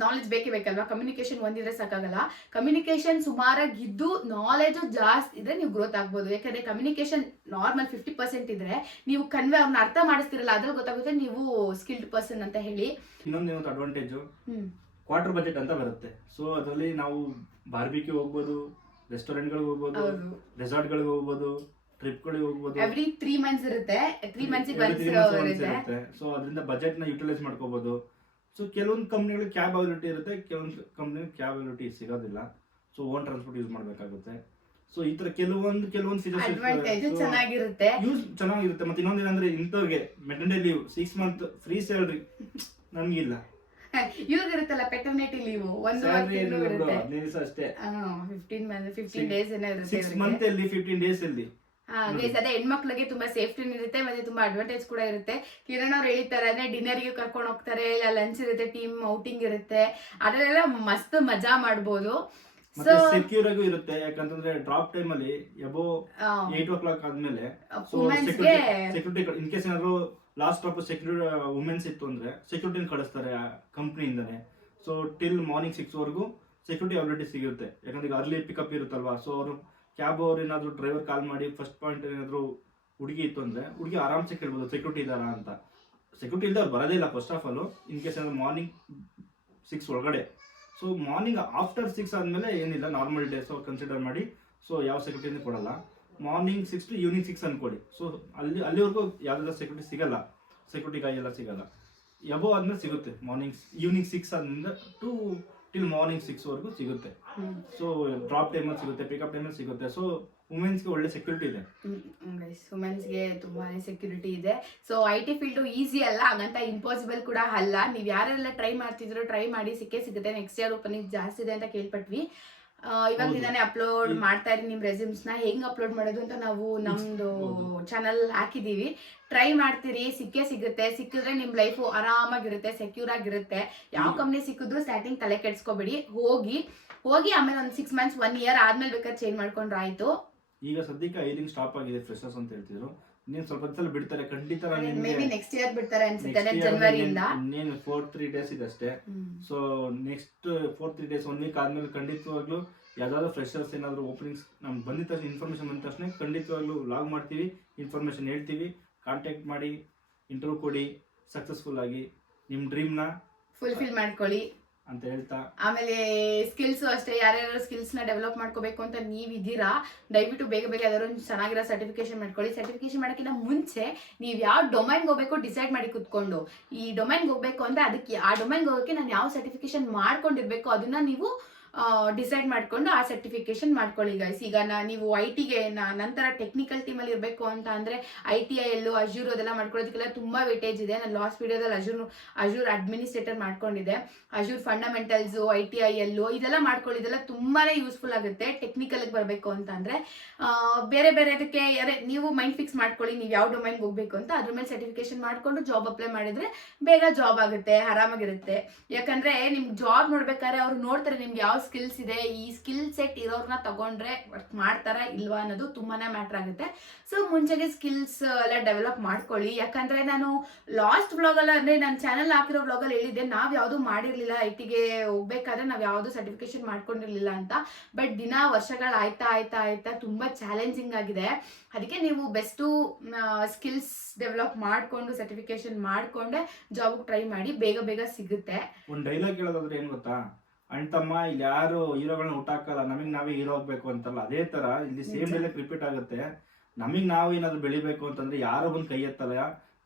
ನಾಲೆಜ್ ಬೇಕೇ ಬೇಕಲ್ವಾ, ಕಮ್ಯುನಿಕೇಶನ್ ಒಂದಿದ್ರೆ ಸಾಕಾಗಲ್ಲ. ಕಮ್ಯುನಿಕೇಶನ್ ಸುಮಾರಾಗಿ ಇದ್ದು ನಾಲೆಜ್ ಜಾಸ್ತಿ ಇದ್ರೆ ನೀವು ಗ್ರೋತ್ ಆಗ್ಬೋದು. ಯಾಕಂದ್ರೆ ಕಮ್ಯುನಿಕೇಶನ್ ನಾರ್ಮಲ್ 50% ಇದ್ರೆ ನೀವು ಕನ್ವೆ ಅವ್ರನ್ನ ಅರ್ಥ ಮಾಡಿಸ್ತಿರಲ್ಲ, ಅದ್ರಲ್ಲಿ ಗೊತ್ತಾಗುತ್ತೆ ನೀವು ಸ್ಕಿಲ್ಡ್ ಪರ್ಸನ್ ಅಂತ ಹೇಳಿ. ಇನ್ನೊಂದು ಅಡ್ವಾಂಟೇಜ್ ಕ್ವಾರ್ಟರ್ ಬಜೆಟ್ ಅಂತ ಬರುತ್ತೆ. ಸೊ ಅದರಲ್ಲಿ ನಾವು ಬಾರ್ಬಿಕ್ಯೂ ಹೋಗ್ಬೋದು, ರೆಸ್ಟೋರೆಂಟ್ಗಳಿಗೆ ಹೋಗ್ಬೋದು, ರೆಸಾರ್ಟ್ಗಳಿಗೆ ಹೋಗ್ಬೋದು, ಟ್ರಿಪ್ಗಳಿಗೆ ಹೋಗ್ಬೋದು. ಎವ್ರಿ 3 ಮಂತ್ಸ್ ಇರುತ್ತೆ, 3 ಮಂತ್ಸ್ ಇರುತ್ತೆ. ಸೊ ಅದರಿಂದ ಬಜೆಟ್ ನ ಯುಟಿಲೈಸ್ ಮಾಡ್ಕೋಬಹುದು. ಸೊ ಕೆಲವೊಂದು ಕಂಪ್ನಿಗಳಿಗೆ ಕ್ಯಾಬ್ ಅವೈಲಿಟಿ ಇರುತ್ತೆ, ಕೆಲವೊಂದು ಕಂಪ್ನಿ ಕ್ಯಾಬ್ ಅವೈಲಿಟಿ ಸಿಗೋದಿಲ್ಲ. ಸೊ ಓನ್ ಟ್ರಾನ್ಸ್ಪೋರ್ಟ್ ಯೂಸ್ ಮಾಡಬೇಕಾಗುತ್ತೆ. ಸೊ ಈ ತರ ಕೆಲವೊಂದು ಫೀಚರ್ಸ್ ಚೆನ್ನಾಗಿರುತ್ತೆ. ಯೂಸ್ ಚೆನ್ನಾಗಿರುತ್ತೆ. ಮತ್ತೆ ಇನ್ನೊಂದು ಏನಂದ್ರೆ ಇಂಥವ್ರಿಗೆ maternity leave 6 month free salary ನಮ್ಗಿಲ್ಲ. ಇವ್ರಿಗಿರುತ್ತಲ್ಲ ಪೆಟರ್ನಿಟಿ ಲೀವ್, ಒಂದು ಅಷ್ಟೇ 15 ಡೇಸ್ ಏನೋ ಇರುತ್ತೆ. 6 ಮಂತ್ ಅಲ್ಲಿ 15 ಡೇಸ್ ಅಲ್ಲಿ ಅದೇ ಹೆಣ್ಮಕ್ಳಿಗೆ ತುಂಬಾ ಸೇಫ್ಟಿ ಇರುತ್ತೆ, ಮತ್ತೆ ತುಂಬಾ ಅಡ್ವಾಂಟೇಜ್ ಕೂಡ ಇರುತ್ತೆ. ಕಿರಣ್ ಅವ್ರು ಹೇಳ್ತಾರೆ ಅಂದ್ರೆ ಡಿನ್ನರ್ಗೆ ಕರ್ಕೊಂಡು ಹೋಗ್ತಾರೆ, ಇಲ್ಲ ಲಂಚ್ ಇರುತ್ತೆ, ಟೀಮ್ ಔಟಿಂಗ್ ಇರುತ್ತೆ, ಅದರಲ್ಲೆಲ್ಲ ಮಸ್ತ್ ಮಜಾ ಮಾಡ್ಬೋದು. ಮತ್ತೆ ಸೆಕ್ಯೂರ್ ಆಗೂ ಇರುತ್ತೆ. ಯಾಕಂತಂದ್ರೆ ಡ್ರಾಪ್ ಟೈಮ್ ಅಲ್ಲಿ ಎಬೋ 8 o'clock ಆದ್ಮೇಲೆ ಸೆಕ್ಯೂರಿಟಿ ಇನ್ ಕೇಸ್ ಏನಾದ್ರು ಲಾಸ್ಟ್ ಸ್ಟಾಪ್ ಸೆಕ್ಯೂರಿಟಿ ವುಮೆನ್ಸ್ ಇತ್ತು ಅಂದ್ರೆ ಸೆಕ್ಯೂರಿಟಿ ಕಳಿಸ್ತಾರೆ ಕಂಪ್ನಿಯಿಂದಾನೆ. ಸೊ ಟಿಲ್ ಮಾರ್ನಿಂಗ್ 6 ವರೆಗೂ ಸೆಕ್ಯೂರಿಟಿ ಅವೈಲಿಟಿ ಸಿಗುತ್ತೆ. ಯಾಕಂದ್ರೆ ಈಗ ಅರ್ಲಿ ಪಿಕಪ್ ಇರುತ್ತಲ್ವಾ. ಸೊ ಅವರು ಕ್ಯಾಬ್ ಅವ್ರು ಏನಾದ್ರು ಡ್ರೈವರ್ ಕಾಲ್ ಮಾಡಿ ಫಸ್ಟ್ ಪಾಯಿಂಟ್ ಏನಾದ್ರು ಹುಡುಗಿ ಇತ್ತು ಅಂದ್ರೆ ಹುಡುಗಿ ಆರಾಮ್ಸೆ ಕೇಳ್ಬೋದು ಸೆಕ್ಯೂರಿಟಿ ಇದಾರಾ ಅಂತ. ಸೆಕ್ಯೂರಿಟಿ ಇಲ್ದ ಅವ್ರು ಬರೋದೇ ಇಲ್ಲ first of all. In case ಏನಾದ್ರು ಮಾರ್ನಿಂಗ್ 6 ಒಳಗಡೆ. ಸೊ ಮಾರ್ನಿಂಗ್ ಆಫ್ಟರ್ 6 ಆದ್ಮೇಲೆ ಏನಿಲ್ಲ, ನಾರ್ಮಲ್ ಡೇಸ್ ಅವ್ರು ಕನ್ಸಿಡರ್ ಮಾಡಿ. ಸೊ ಯಾವ ಸೆಕ್ಯೂರಿಟಿನೂ ಕೊಡಲ್ಲ. Morning 6 to evening 6 ಅನ್ಕೊಡಿ. ಸೊ ಅಲ್ಲಿವರೆಗೂ ಯಾವ್ದೆಲ್ಲ ಸೆಕ್ಯೂರಿಟಿ ಸಿಗಲ್ಲ, ಸೆಕ್ಯೂರಿಟಿ ಗಾಯಿ ಎಲ್ಲ ಸಿಗಲ್ಲ. ಎಬೋ ಆದ್ಮೇಲೆ ಸಿಗುತ್ತೆ. ಈವ್ನಿಂಗ್ 6 ಆದ್ರಿಂದ ಟಿಲ್ ಮಾರ್ನಿಂಗ್ 6 ವರೆಗೂ ಸಿಗುತ್ತೆ. ಸೊ ಡ್ರಾಪ್ ಟೈಮಲ್ಲಿ ಸಿಗುತ್ತೆ, ಪಿಕಪ್ ಟೈಮಲ್ಲಿ ಸಿಗುತ್ತೆ. ಸೊ ವುಮೆನ್ಸ್ಗೆ ಒಳ್ಳೆ ಸೆಕ್ಯೂರಿಟಿ ಇದೆ. ವುಮೆನ್ಸ್ಗೆ ತುಂಬಾನೇ ಸೆಕ್ಯೂರಿಟಿ ಇದೆ. ಸೊ IT ಫೀಲ್ಡ್ ಈಸಿ ಅಲ್ಲ, ಹಾಗಂತ ಇಂಪಾಸಿಬಲ್ ಕೂಡ ಅಲ್ಲ. ನೀವು ಯಾರೆಲ್ಲ ಟ್ರೈ ಮಾಡ್ತಿದ್ರು ಟ್ರೈ ಮಾಡಿ, ಸಿಗುತ್ತೆ. ನೆಕ್ಸ್ಟ್ ಇಯರ್ ಓಪನಿಂಗ್ ಜಾಸ್ತಿ ಇದೆ ಅಂತ ಕೇಳ್ಪಟ್ವಿ. ಇವಾಗಿಂದಾನೆ ಅಪ್ಲೋಡ್ ಮಾಡ್ತಾ ಇರಿ ನಿಮ್ ರೆಸ್ಯೂಮ್ಸ್ ನ. ಹೆಂಗ್ ಅಪ್ಲೋಡ್ ಮಾಡೋದು ಅಂತ ನಾವು ನಮ್ದು ಚಾನಲ್ ಹಾಕಿದೀವಿ. ಟ್ರೈ ಮಾಡ್ತೀರಿ, ಸಿಗುತ್ತೆ. ಸಿಕ್ಕಿದ್ರೆ ನಿಮ್ ಲೈಫ್ ಆರಾಮಾಗಿರುತ್ತೆ, ಸೆಕ್ಯೂರ್ ಆಗಿರುತ್ತೆ. ಯಾವ ಕಂಪ್ನಿ ಸಿಕ್ಕಿದ್ರು ಸ್ಟಾರ್ಟಿಂಗ್ ತಲೆ ಕೆಡ್ಸ್ಕೊಬೇಡಿ. ಹೋಗಿ ಆಮೇಲೆ ಒಂದು 6 ಮಂತ್ಸ್ 1 year ಆದ್ಮೇಲೆ ಬೇಕಾದ್ರೆ ಚೇಂಜ್ ಮಾಡ್ಕೊಂಡ್ರೆ ಆಯ್ತು. ಈಗ ಸದ್ಯಕ್ಕೆ ಹೈರಿಂಗ್ ಸ್ಟಾಪ್ ಆಗಿದೆ ಫ್ರೆಶರ್ಸ್ ಅಂತ ಹೇಳ್ತಿದ್ರು. ಇನ್ನೇನು ಸ್ವಲ್ಪ ದಿನ ಬಿಡ್ತಾರೆ ಖಂಡಿತ. ಮೇಬಿ ನೆಕ್ಸ್ಟ್ ಇಯರ್ ಬಿಡ್ತಾರೆ ಅನ್ಸುತ್ತೆ, ಜನವರಿಯಿಂದ. ಇನ್ನೇನು 4-3 days ಇದೆ ಅಷ್ಟೇ. ಸೊ ನೆಕ್ಸ್ಟ್ 4-3 days 1 week ಆದ್ಮೇಲೆ ಖಂಡಿತವಾಗ್ಲೂ ಯಾವ್ದಾದ್ರು ಫ್ರೆಶರ್ಸ್ ಏನಾದ್ರು ಓಪನಿಂಗ್ಸ್ ನಮ್ಗೆ ಬಂದಿದ ತಕ್ಷಣ ಇನ್ಫಾರ್ಮೇಶನ್ ಬಂದ ತಕ್ಷಣ ಖಂಡಿತವಾಗ್ಲೂ ಲಾಗ್ ಮಾಡ್ತೀವಿ, ಇನ್ಫಾರ್ಮೇಶನ್ ಹೇಳ್ತೀವಿ. ಕಾಂಟ್ಯಾಕ್ಟ್ ಮಾಡಿ, ಇಂಟರ್ವ್ಯೂ ಕೊಡಿ, ಸಕ್ಸಸ್ಫುಲ್ ಆಗಿ ನಿಮ್ಮ ಡ್ರೀಮ್ನ ಫುಲ್ಫಿಲ್ ಮಾಡ್ಕೊಳ್ಳಿ ಅಂತ ಹೇಳ್ತಾ, ಆಮೇಲೆ ಸ್ಕಿಲ್ಸ್ ಅಷ್ಟೇ. ಯಾರ್ಯಾರು ಸ್ಕಿಲ್ಸ್ ನ ಡೆವಲಪ್ ಮಾಡ್ಕೋಬೇಕು ಅಂತ ನೀವಿದ್ದೀರಾ, ದಯವಿಟ್ಟು ಬೇಗ ಯಾವ್ದಾದ್ರು ಒಂದು ಚೆನ್ನಾಗಿರೋ ಸರ್ಟಿಫಿಕೇಶನ್ ಮಾಡ್ಕೊಳ್ಳಿ. ಸರ್ಟಿಫಿಕೇಶನ್ ಮಾಡೋಕ್ಕಿಂತ ಮುಂಚೆ ನೀವು ಯಾವ ಡೊಮೈನ್ಗೆ ಹೋಗ್ಬೇಕು ಡಿಸೈಡ್ ಮಾಡಿ ಕುತ್ಕೊಂಡು, ಈ ಡೊಮೈನ್ಗೆ ಹೋಗ್ಬೇಕು ಅಂದ್ರೆ ಅದಕ್ಕೆ ಆ ಡೊಮೈನ್ಗೆ ಹೋಗೋಕ್ಕೆ ನಾನು ಯಾವ ಸರ್ಟಿಫಿಕೇಶನ್ ಮಾಡ್ಕೊಂಡಿರ್ಬೇಕು ಅದನ್ನ ನೀವು ಡಿಸೈಡ್ ಮಾಡ್ಕೊಂಡು ಆ ಸರ್ಟಿಫಿಕೇಶನ್ ಮಾಡ್ಕೊಳ್ಳಿ ಗೈಸ್. ಈಗ ನೀವು IT-ಗೆ ನಂತರ ಟೆಕ್ನಿಕಲ್ ಟೀಮಲ್ಲಿ ಇರಬೇಕು ಅಂತ ಅಂದರೆ ITI ಅಜೂರ್ ಅದೆಲ್ಲ ಮಾಡ್ಕೊಳ್ಳೋದಕ್ಕೆಲ್ಲ ತುಂಬ ವೇಟೇಜ್ ಇದೆ. ನಾನು ಲಾಸ್ಟ್ ವಿಡಿಯೋದಲ್ಲಿ ಅಜೂರ್ ಅಡ್ಮಿನಿಸ್ಟ್ರೇಟರ್ ಮಾಡ್ಕೊಂಡಿದ್ದೆ. ಅಜೂರ್ ಫಂಡಮೆಂಟಲ್ಸು, ITI ಇದೆಲ್ಲ ಮಾಡ್ಕೊಳ್ಳಿ. ಇದೆಲ್ಲ ತುಂಬಾ ಯೂಸ್ಫುಲ್ ಆಗುತ್ತೆ ಟೆಕ್ನಿಕಲ್ಗೆ ಬರಬೇಕು ಅಂತ ಅಂದರೆ. ಬೇರೆ ಇದಕ್ಕೆ ನೀವು ಮೈಂಡ್ ಫಿಕ್ಸ್ ಮಾಡ್ಕೊಳ್ಳಿ ನೀವು ಯಾವ ಡೊಮೈನ್ಗೆ ಹೋಗ್ಬೇಕು ಅಂತ. ಅದ್ರ ಮೇಲೆ ಸರ್ಟಿಫಿಕೇಶನ್ ಮಾಡಿಕೊಂಡು ಜಾಬ್ ಅಪ್ಲೈ ಮಾಡಿದರೆ ಬೇಗ ಜಾಬ್ ಆಗುತ್ತೆ, ಆರಾಮಾಗಿರುತ್ತೆ. ಯಾಕಂದರೆ ನಿಮ್ಗೆ ಜಾಬ್ ನೋಡ್ಬೇಕಾದ್ರೆ ಅವ್ರು ನೋಡ್ತಾರೆ ನಿಮ್ಗೆ ಯಾವ ಸ್ಕಿಲ್ಸ್ ಇದೆ, ಈ ಸ್ಕಿಲ್ ಸೆಟ್ ಇರೋರ್ನ ತಗೊಂಡ್ರೆ ವರ್ಕ್ ಮಾಡ್ತಾರ ಇಲ್ವಾ ಅನ್ನೋದು ತುಂಬಾನೇ ಮ್ಯಾಟರ್ ಆಗುತ್ತೆ. ಸೊ ಮುಂಚೆಗೆ ಸ್ಕಿಲ್ಸ್ ಎಲ್ಲ ಡೆವಲಪ್ ಮಾಡ್ಕೊಳ್ಳಿ. ಯಾಕಂದ್ರೆ ನಾನು ಲಾಸ್ಟ್ ವ್ಲಾಗಲ್ಲ ಅಂದ್ರೆ ನನ್ನ ಚಾನಲ್ ಹಾಕಿರೋ ವ್ಲಾಗಲ್ಲಿ ಹೇಳಿದ್ದೆ, ನಾವ್ ಯಾವ್ದು ಮಾಡಿರ್ಲಿಲ್ಲ IT-ಗೆ ಹೋಗ್ಬೇಕಾದ್ರೆ ನಾವ್ ಯಾವ್ದು ಸರ್ಟಿಫಿಕೇಶನ್ ಮಾಡ್ಕೊಂಡಿರ್ಲಿಲ್ಲ ಅಂತ. ಬಟ್ ವರ್ಷಗಳು ಆಯ್ತಾ ತುಂಬಾ ಚಾಲೆಂಜಿಂಗ್ ಆಗಿದೆ. ಅದಕ್ಕೆ ನೀವು ಬೆಸ್ಟು ಸ್ಕಿಲ್ಸ್ ಡೆವಲಪ್ ಮಾಡ್ಕೊಂಡು ಸರ್ಟಿಫಿಕೇಶನ್ ಮಾಡ್ಕೊಂಡೆ ಜಾಬ್ ಟ್ರೈ ಮಾಡಿ, ಬೇಗ ಸಿಗುತ್ತೆ. ಒಂದು ಡೈಲಾಗ್ ಹೇಳೋದಾದ್ರೆ ಏನ್ ಗೊತ್ತಾ, ಅಣ್ತಮ್ಮ ಇಲ್ಲಿ ಯಾರು ಹೀರೋಗಳನ್ನ ಹುಟ್ಟಾಕಲ್ಲ, ನಮಗ್ ನಾವೇ ಹೀರೋ ಆಗ್ಬೇಕು ಅಂತಲ್ಲ. ಅದೇ ತರ ಇಲ್ಲಿ ಸೇಮ್ ಡೈಲಾಗ್ ರಿಪೀಟ್ ಆಗುತ್ತೆ. ನಮಗ್ ನಾವು ಏನಾದ್ರು ಬೆಳಿಬೇಕು ಅಂತಂದ್ರೆ ಯಾರೋ ಬಂದು ಕೈ ಎತ್ತಲ್ಲ.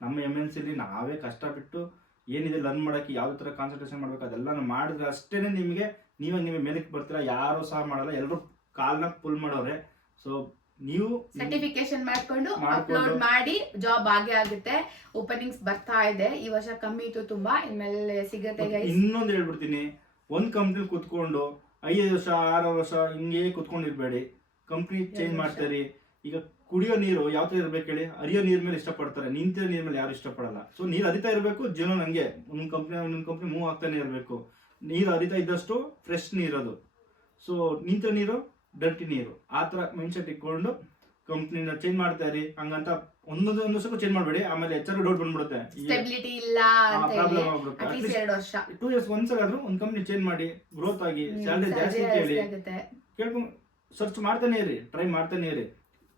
ನಮ್ಮ MNC ನಾವೇ ಕಷ್ಟಪಟ್ಟು ಏನಿದೆ ಲರ್ನ್ ಮಾಡಕ್ಕೆ ಯಾವ ತರ ಕಾನ್ಸಂಟ್ರೇಷನ್ ಮಾಡ್ಬೇಕು ಅದೆಲ್ಲ ಮಾಡಿದ್ರೆ ಅಷ್ಟೇನೆ ನೀವೇ ಮೇಲಕ್ಕೆ ಬರ್ತೀರಾ. ಯಾರು ಸಹ ಮಾಡಲ್ಲ, ಎಲ್ಲರೂ ಕಾಲ್ನ ಪುಲ್ ಮಾಡೋರೆ. ಸೊ ನೀವು ಸರ್ಟಿಫಿಕೇಶನ್ ಮಾಡ್ಕೊಂಡು ಅಪ್ಲೋಡ್ ಮಾಡಿ ಜಾಬ್ ಆಗೇ ಆಗುತ್ತೆ. ಓಪನಿಂಗ್ಸ್ ಬರ್ತಾ ಇದೆ, ಈ ವರ್ಷ ಕಮ್ಮಿ ಇತ್ತು ತುಂಬಾ, ಇನ್ಮೇಲೆ ಸಿಗುತ್ತೆ. ಇನ್ನೊಂದು ಹೇಳ್ಬಿಡ್ತೀನಿ, ಒಂದ್ ಕಂಪ್ನಿ ಕುತ್ಕೊಂಡು 5 ವರ್ಷ 6 ವರ್ಷ ಹಿಂಗೆ ಕುತ್ಕೊಂಡಿರ್ಬೇಡಿ, ಕಂಪ್ನಿ ಚೇಂಜ್ ಮಾಡ್ತಾರೆ. ಈಗ ಕುಡಿಯೋ ನೀರು ಯಾವ ತರ ಇರ್ಬೇಕು ಹೇಳಿ, ಹರಿಯೋ ನೀರ್ ಮೇಲೆ ಇಷ್ಟಪಡ್ತಾರೆ, ನಿಂತಿರೋ ನೀರ್ ಮೇಲೆ ಯಾರು ಇಷ್ಟಪಡಲ್ಲ. ಸೊ ನೀರು ಹರಿತಾ ಇರಬೇಕು, ಜೀವನ ನಂಗೆ ಒಂದೊಂದು ಕಂಪ್ನಿ ಮೂವ್ ಆಗ್ತಾನೆ ಇರಬೇಕು. ನೀರು ಹರಿತಾ ಇದ್ದಷ್ಟು ಫ್ರೆಶ್ ನೀರದು. ಸೊ ನಿಂತಿರೋ ನೀರು ಡರ್ಟಿ ನೀರು, ಆ ತರ ಮೈಂಡ್ ಸೆಟ್ ಇಟ್ಕೊಂಡು ಕಂಪ್ನಿನ ಚೇಂಜ್ ಮಾಡ್ತಾ ಇರಿ. ಹಂಗಂತ ಒಂದೊಂದು ವರ್ಷಕ್ಕೂ ಚೇಂಜ್ ಮಾಡಬೇಡಿ, ಆಮೇಲೆ ಹೆಚ್ಚಾಗಿ ಡೌಟ್ ಬಂದ್ಬಿಡುತ್ತೆ, ಸ್ಟೆಬಿಲಿಟಿ ಇಲ್ಲ ಅಂತ ಹೇಳಿ ಪ್ರಾಬ್ಲಮ್ ಆಗ್ಬಿಡುತ್ತೆ. at least 2 ವರ್ಷ 2 years ಒಂದ್ಸಲಾದ್ರೂ ಒಂದು ಕಂಪ್ನಿ ಚೇಂಜ್ ಮಾಡಿ, ಗ್ರೋತ್ ಆಗಿ, ಸ್ಯಾಲರಿ ಜಾಸ್ತಿ ಕೇಳಿ, ಕೇಳ್ಕೊಂಡು ಸರ್ಚ್ ಮಾಡ್ತಾನೆ ಇರಿ, ಟ್ರೈ ಮಾಡ್ತಾನೆ ಇರಿ.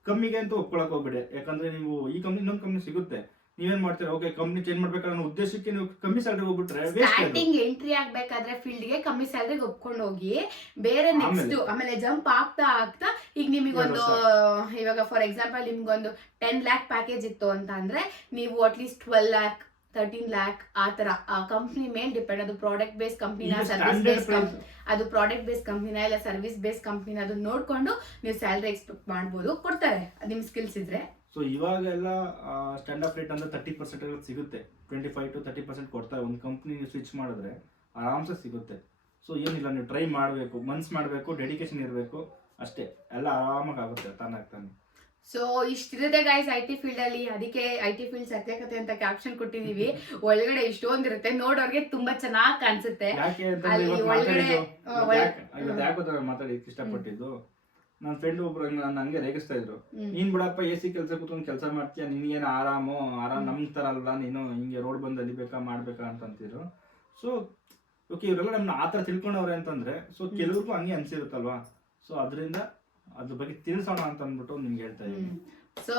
ಕಮ್ಮಿಗೆ ಅಂತ ಒಪ್ಕೊಳಕ್ ಹೋಗ್ಬೇಡಿ, ಯಾಕಂದ್ರೆ ನೀವು ಈ ಕಂಪ್ನಿ ಇನ್ನೊಂದು ಕಂಪ್ನಿ ಸಿಗುತ್ತೆ, ನೀವೇನ್ ಮಾಡ್ತೀರಾ, ಓಕೆ ಕಂಪ್ನಿ ಚೇಂಜ್ ಮಾಡ್ಬೇಕಾದ್ರೆ ಅನ್ನೋ ಉದ್ದೇಶಕ್ಕೆ ನೀವು ಕಮ್ಮಿ ಸ್ಯಾಲರಿ ಹೋಗ್ಬಿಟ್ರೆ ಸ್ಟಾರ್ಟಿಂಗ್ ಎಂಟ್ರಿ ಆಗ್ಬೇಕಾದ್ರೆ ಫೀಲ್ಡ್ ಗೆ ಕಮ್ಮಿ ಸ್ಯಾಲರಿಗೆ ಒಪ್ಕೊಂಡು ಹೋಗಿ, ಬೇರೆ ನೆಕ್ಸ್ಟ್ ಆಮೇಲೆ ಜಂಪ್ ಆಗ್ತಾ ಆಗ್ತಾ ಈಗ ನಿಮಗೊಂದು ಇವಾಗ ಫಾರ್ ಎಕ್ಸಾಂಪಲ್ ನಿಮ್ಗೊಂದು 10 lakh ಪ್ಯಾಕೇಜ್ ಇತ್ತು ಅಂತ ಅಂದ್ರೆ ನೀವು ಅಟ್ಲೀಸ್ಟ್ 12 lakh 13 lakh ಆ ತರ ಕಂಪ್ನಿ ಮೇಲೆ ಡಿಪೆಂಡ್. ಅದು ಪ್ರಾಡಕ್ಟ್ ಬೇಸ್ ಕಂಪ್ನಿನ, ಸರ್ವಿಸ್ ಬೇಸ್ ಅದು ಪ್ರಾಡಕ್ಟ್ ಬೇಸ್ ಕಂಪ್ನಿನ ಇಲ್ಲ ಸರ್ವಿಸ್ ಬೇಸ್ ಕಂಪ್ನಿನ, ಅದು ನೋಡ್ಕೊಂಡು ನೀವು ಸ್ಯಾಲರಿ ಎಕ್ಸ್ಪೆಕ್ಟ್ ಮಾಡ್ಬೋದು, ಕೊಡ್ತಾರೆ ನಿಮ್ ಸ್ಕಿಲ್ಸ್ ಇದ್ರೆ. ಸೊ ಇವಾಗೆಲ್ಲ ಸ್ಟ್ಯಾಂಡ್ ಅಪ್ ರೇಟ್ ಅಂದ್ರೆ 30% ಸಿಗುತ್ತೆ, 25 to 30% ಕೊಡ್ತಾರೆ. ಒಂದು ಕಂಪ್ನಿ ಸ್ವಿಚ್ ಮಾಡಿದ್ರೆ ಆರಾಮ್ಸೆ ಸಿಗುತ್ತೆ. ಸೊ ಏನಿಲ್ಲ, ನೀವು ಟ್ರೈ ಮಾಡಬೇಕು, ಮನ್ಸ್ ಮಾಡಬೇಕು, ಡೆಡಿಕೇಶನ್ ಇರಬೇಕು, ಅಷ್ಟೇ, ಎಲ್ಲ ಆರಾಮಾಗಿ ಆಗುತ್ತೆ ತಾನಾಗ್ತಾನೆ. ಸೊ ಇಷ್ಟಿರುತ್ತೆ ಗೈಸ್ ಐ ಟಿ ಫೀಲ್ಡ್ ಅಲ್ಲಿ. ಅದಕ್ಕೆ ಐ ಟಿ ಫೀಲ್ಡ್ ಸತ್ಯಕತೆ ಅಂತ ಕ್ಯಾಪ್ಷನ್ ಕೊಟ್ಟಿದೀವಿ. ಒಳಗಡೆ ಇಷ್ಟೊಂದಿರುತ್ತೆ, ನೋಡೋರ್ಗೆ ತುಂಬಾ ಚೆನ್ನಾಗಿ ಕಾಣಿಸುತ್ತೆ. ಯಾಕೆ ಮಾತಾಡಿ ಇಷ್ಟಪಟ್ಟಿದ್ದು, ನನ್ನ ಫ್ರೆಂಡ್ ಒಬ್ರು ನನ್ನ ಹಂಗೆ ರೇಗಿಸ್ತಾ ಇದ್ರು, ನೀನ್ ಬಿಡಪ್ಪ AC ಕೆಲಸ ಕೂತ್ಕೊಂಡು ಕೆಲಸ ಮಾಡ್ತೀಯ, ನಿನ್ಗೇನು ಆರಾಮ್ ನಮ್ ತರ ಅಲ್ಲ, ನೀನು ಹಿಂಗೆ ರೋಡ್ ಬಂದು ಅಲಿಬೇಕಾ ಮಾಡ್ಬೇಕಾ ಅಂತಂತಿದ್ರು. ಸೊ ಓಕೆ, ಇವರೆಲ್ಲ ನಮ್ನ ಆತರ ತಿಳ್ಕೊಂಡವ್ರೆ ಅಂತಂದ್ರೆ, ಸೊ ಕೆಲವ್ರಿಗೂ ಹಂಗೆ ಅನ್ಸಿರುತ್ತಲ್ವಾ, ಸೊ ಅದರಿಂದ ಅದ್ರ ಬಗ್ಗೆ ತಿಳಿಸೋಣ ಅಂತ ಅಂದ್ಬಿಟ್ಟು ನಿಮ್ಗೆ ಹೇಳ್ತಾ ಇದ್ದೀನಿ. ಸೊ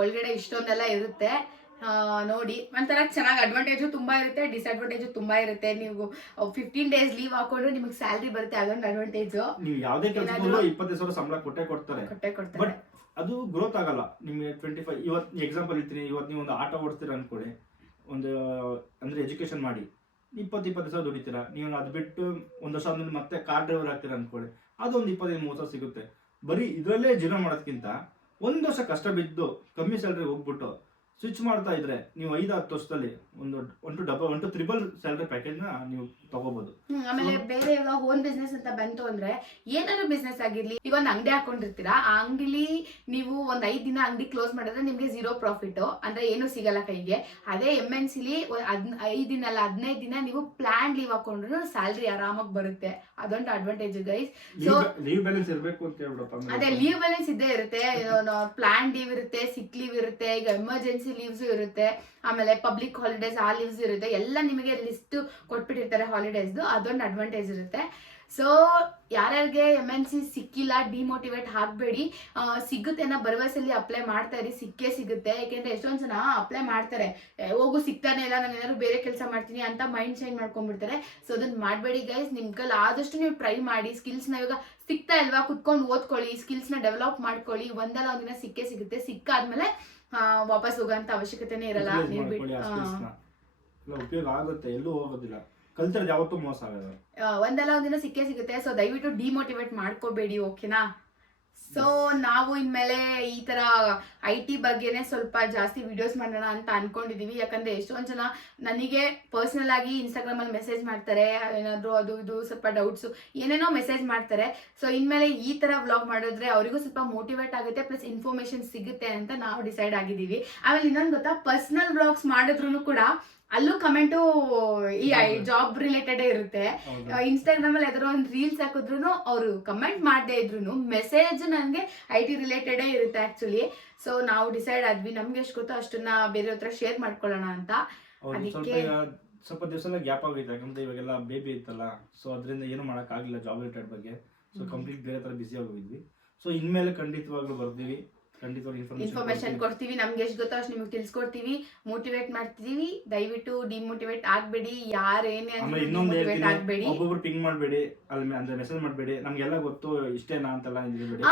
ಒಳಗಡೆ ಇಷ್ಟೊಂದೆಲ್ಲ ಇರುತ್ತೆ, ನೋಡಿ ಒಂಥರ ಚೆನ್ನಾಗಿ ಅಡ್ವಾಂಟೇಜು ತುಂಬಾ ಇರುತ್ತೆ, ಡಿಸ್ಅಡ್ವಾಂಟೇಜು ತುಂಬಾ ಇರುತ್ತೆ. ನೀವು 15 days ಲೀವ್ ಹಾಕೊಂಡ್ರೆ ನಿಮಗೆ ಸ್ಯಾಲರಿ ಬರುತ್ತೆ, ಅದೊಂದು ಅಡ್ವಾಂಟೇಜ್. ನೀವು ಯಾವ್ದೇ ಕೆಲಸ 25,000 ಸಂಬಳ ಕೊಡ್ತಾರೆ, ಬಟ್ ಅದು ಗ್ರೋತ್ ಆಗಲ್ಲ. ನಿಮ್ಗೆ 25 ಇವತ್ತು ಎಕ್ಸಾಂಪಲ್ ಇರ್ತೀನಿ, ಇವತ್ತು ನೀವು ಒಂದು ಆಟೋ ಓಡಿಸ್ತೀರ ಅನ್ಕೊಳ್ಳಿ, ಒಂದು ಅಂದ್ರೆ ಎಜುಕೇಶನ್ ಮಾಡಿ 20,000 ದುಡಿತೀರಾ, ನೀವು ಅದು ಬಿಟ್ಟು ಒಂದು ವರ್ಷ ಆದ್ಮೇಲೆ ಮತ್ತೆ ಕಾರ್ ಡ್ರೈವರ್ ಆಗ್ತೀರಾ ಅನ್ಕೊಳ್ಳಿ, ಅದೊಂದು 25,000-30,000 ಸಿಗುತ್ತೆ. ಬರೀ ಇದರಲ್ಲೇ ಜೀವನ ಮಾಡೋದಕ್ಕಿಂತ 1 ವರ್ಷ ಕಷ್ಟ ಬಿದ್ದು ಕಮ್ಮಿ ಸ್ಯಾಲರಿ ಹೋಗ್ಬಿಟ್ಟು ಸ್ವಿಚ್ ಮಾಡ್ತಾ ಇದ್ರೆ ನೀವು 5-10 ವರ್ಷದಲ್ಲಿ ಒಂದು ಡಬಲ್ ಟ್ರಿಬಲ್ ಸ್ಯಾಲರಿ ಪ್ಯಾಕೇಜ್ ನ ನೀವು ತಗೋಬಹುದು. ಆಮೇಲೆ ಬೇರೆ ಇವಾಗ ಓನ್ ಬಿಸ್ನೆಸ್ ಅಂತ ಬಂತು ಅಂದ್ರೆ, ಏನಾದ್ರು ಬಿಸ್ನೆಸ್ ಆಗಿರ್ಲಿ, ಈಗ ಒಂದು ಅಂಗಡಿ ಹಾಕೊಂಡಿರ್ತೀರಾ, ಆ ಅಂಗಡಿಲಿ ನೀವು ಒಂದ್ 5 ದಿನ ಅಂಗಡಿ ಕ್ಲೋಸ್ ಮಾಡಿದ್ರೆ ನಿಮ್ಗೆ 0 ಪ್ರಾಫಿಟ್, ಅಂದ್ರೆ ಏನು ಸಿಗಲ್ಲ ಕೈಗೆ. ಅದೇ MNC-ಲಿ 5 ದಿನ ಅಲ್ಲ 15 ದಿನ ನೀವು ಪ್ಲಾನ್ ಲೀವ್ ಹಾಕೊಂಡ್ರು ಸ್ಯಾಲರಿ ಆರಾಮಾಗಿ ಬರುತ್ತೆ, ಅದೊಂದು advantage guys. So leave balance ಇರಬೇಕು ಅಂತ ಹೇಳ್ಬಿಡಪ್ಪ. ಅದೇ ಲೀವ್ ಬ್ಯಾಲೆನ್ಸ್ ಇದ್ದೇ ಇರುತ್ತೆ, ಪ್ಲಾನ್ ಲೀವ್ ಇರುತ್ತೆ, ಸಿಕ್ ಲೀವ್ ಇರುತ್ತೆ, ಈಗ ಎಮರ್ಜೆನ್ಸಿ ಲೀವ್ಸ್ ಇರುತ್ತೆ, ಆಮೇಲೆ ಪಬ್ಲಿಕ್ ಹಾಲಿಡೇಸ್ ಆ ಲೀವ್ಸ್ ಇರುತ್ತೆ, ಎಲ್ಲ ನಿಮಗೆ ಲಿಸ್ಟ್ ಕೊಟ್ಬಿಟ್ಟಿರ್ತಾರೆ ಹಾಲಿಡೇಸ್ದು, ಅದೊಂದು ಅಡ್ವಾಂಟೇಜ್ ಇರುತ್ತೆ. ಸೊ ಯಾರ್ಯಾರಿಗೆ MNC ಸಿಕ್ಕಿಲ್ಲ ಡಿಮೋಟಿವೇಟ್ ಆಗಬೇಡಿ, ಸಿಗುತ್ತೆ ಅನ್ನೋ ಭರವಸೆಯಲ್ಲಿ ಅಪ್ಲೈ ಮಾಡ್ತಾ ಇರಿ, ಸಿಕ್ಕೇ ಸಿಗುತ್ತೆ. ಯಾಕೆಂದ್ರೆ ಎಷ್ಟೊಂದು ಜನ ಅಪ್ಲೈ ಮಾಡ್ತಾರೆ, ಹೋಗು ಸಿಗ್ತಾನೆ ಇಲ್ಲ, ನಾನು ಏನಾದ್ರು ಬೇರೆ ಕೆಲಸ ಮಾಡ್ತೀನಿ ಅಂತ ಮೈಂಡ್ ಚೇಂಜ್ ಮಾಡ್ಕೊಂಡ್ಬಿಡ್ತಾರೆ. ಸೊ ಅದನ್ನ ಮಾಡಬೇಡಿ ಗೈಸ್, ನಿಮ್ಗಲ್ಲಿ ಆದಷ್ಟು ನೀವು ಟ್ರೈ ಮಾಡಿ, ಸ್ಕಿಲ್ಸ್ನ ಇವಾಗ ಸಿಗ್ತಾ ಇಲ್ವಾ ಕುತ್ಕೊಂಡು ಓದ್ಕೊಳ್ಳಿ, ಸ್ಕಿಲ್ಸ್ನ ಡೆವಲಪ್ ಮಾಡ್ಕೊಳ್ಳಿ, ಒಂದಲ್ಲ ಒಂದಿನ ಸಿಕ್ಕೇ ಸಿಗುತ್ತೆ. ಸಿಕ್ಕಾದ್ಮೇಲೆ ವಾಪಸ್ ಹೋಗೋಂತ ಅವಶ್ಯಕತೆನೇ ಇರಲ್ಲ, ಉಪಯೋಗ ಆಗುತ್ತೆ, ಎಲ್ಲೂ ಹೋಗೋದಿಲ್ಲ, ಕಲ್ಚರ್ ಯಾವತ್ತೂ ಮೋಸ ಆಗಲ್ಲ, ಒಂದಲ್ಲ ಒಂದಿನ ಸಿಕ್ಕೇ ಸಿಗುತ್ತೆ. ಸೊ ದಯವಿಟ್ಟು ಡಿಮೋಟಿವೇಟ್ ಮಾಡ್ಕೋಬೇಡಿ, ಓಕೆನಾ? ಸೊ ನಾವು ಇನ್ಮೇಲೆ ಈ ತರ IT ಬಗ್ಗೆನೆ ಸ್ವಲ್ಪ ಜಾಸ್ತಿ ವಿಡಿಯೋಸ್ ಮಾಡೋಣ ಅಂತ ಅನ್ಕೊಂಡಿದೀವಿ. ಯಾಕಂದ್ರೆ ಎಷ್ಟೊಂದ್ ಜನ ನನಗೆ ಪರ್ಸನಲ್ ಆಗಿ ಇನ್ಸ್ಟಾಗ್ರಾಮ್ ಅಲ್ಲಿ ಮೆಸೇಜ್ ಮಾಡ್ತಾರೆ, ಏನಾದ್ರು ಅದು ಇದು ಸ್ವಲ್ಪ ಡೌಟ್ಸ್ ಏನೇನೋ ಮೆಸೇಜ್ ಮಾಡ್ತಾರೆ. ಸೊ ಇನ್ಮೇಲೆ ಈ ತರ ವ್ಲಾಗ್ ಮಾಡಿದ್ರೆ ಅವರಿಗೂ ಸ್ವಲ್ಪ ಮೋಟಿವೇಟ್ ಆಗುತ್ತೆ, ಪ್ಲಸ್ ಇನ್ಫಾರ್ಮೇಶನ್ ಸಿಗುತ್ತೆ ಅಂತ ನಾವು ಡಿಸೈಡ್ ಆಗಿದೀವಿ. ಆಮೇಲೆ ಇನ್ನೊಂದು ಗೊತ್ತಾ, ಪರ್ಸನಲ್ ವ್ಲಾಗ್ಸ್ ಮಾಡಿದ್ರು ಕೂಡ ಅಲ್ಲೂ ಕಮೆಂಟು ಈ ಜಾಬ್ ರಿಲೇಟೆಡ್ ಇರುತ್ತೆ. ಇನ್ಸ್ಟಾಗ್ರಾಮ್ ಅಲ್ಲಿ ಯಾವ್ದಾದ್ರು ಒಂದು ರೀಲ್ಸ್ ಹಾಕಿದ್ರು ಅವರು ಕಮೆಂಟ್ ಮಾಡದೇ ಇದ್ರು ಮೆಸೇಜ್ ನನಗೆ IT ರಿಲೇಟೆಡೇ ಇರುತ್ತೆ ಆಕ್ಚುಲಿ. ಸೊ ನಾವು ಡಿಸೈಡ್ ಆದ್ವಿ, ನಮ್ಗೆ ಎಷ್ಟು ಗೊತ್ತೋ ಅಷ್ಟನ್ನ ಬೇರೆ ಹತ್ರ ಶೇರ್ ಮಾಡ್ಕೊಳ್ಳೋಣ ಅಂತ. ಅದಕ್ಕೆ ಸ್ವಲ್ಪ ದಿವಸ ಗ್ಯಾಪ್ ಆಗೋಯ್ತು, ಯಾಕಂದ್ರೆ ಇವಾಗೆಲ್ಲ ಬೇಬಿ ಇತ್ತಲ್ಲ, ಸೊ ಅದರಿಂದ ಏನು ಮಾಡಕ್ ಆಗಿಲ್ಲ ಜಾಬ್ ರಿಲೇಟೆಡ್ ಬಗ್ಗೆ. ಸೊ ಕಂಪ್ಲೀಟ್ ಬೇರೆ ತರ ಬಿಸಿ ಆಗೋಗಿದ್ವಿ. ಸೊ ಇನ್ಮೇಲೆ ಖಂಡಿತವಾಗ್ಲೂ ಬರ್ತೀವಿ, ಇನ್ಫಾರ್ಮೇಶನ್ ಕೊಡ್ತೀವಿ, ನಮ್ಗೆ ಎಷ್ಟು ಗೊತ್ತೋ ಅಷ್ಟು ನಿಮ್ಗೆ ತಿಳ್ಸ್ಕೊಡ್ತೀವಿ, ಮೋಟಿವೇಟ್ ಮಾಡ್ತೀವಿ. ದಯವಿಟ್ಟು ಡಿಮೋಟಿವೇಟ್ ಆಗ್ಬೇಡಿ, ಯಾರೇನೇ ಡಿಮೋಟಿವೇಟ್ ಆಗ್ಬೇಡಿ, ಒಬ್ಬೊಬ್ರು ಪಿಂಗ್ ಮಾಡ್ಬೇಡಿ, ಅಲ್ಲಿ ಮೆಸೇಜ್ ಮಾಡ್ಬೇಡಿ, ನಮ್ಗೆಲ್ಲ ಗೊತ್ತು ಇಷ್ಟೇನಾ ಅಂತೆಲ್ಲ ಹೇಳ್ಬೇಡಿ,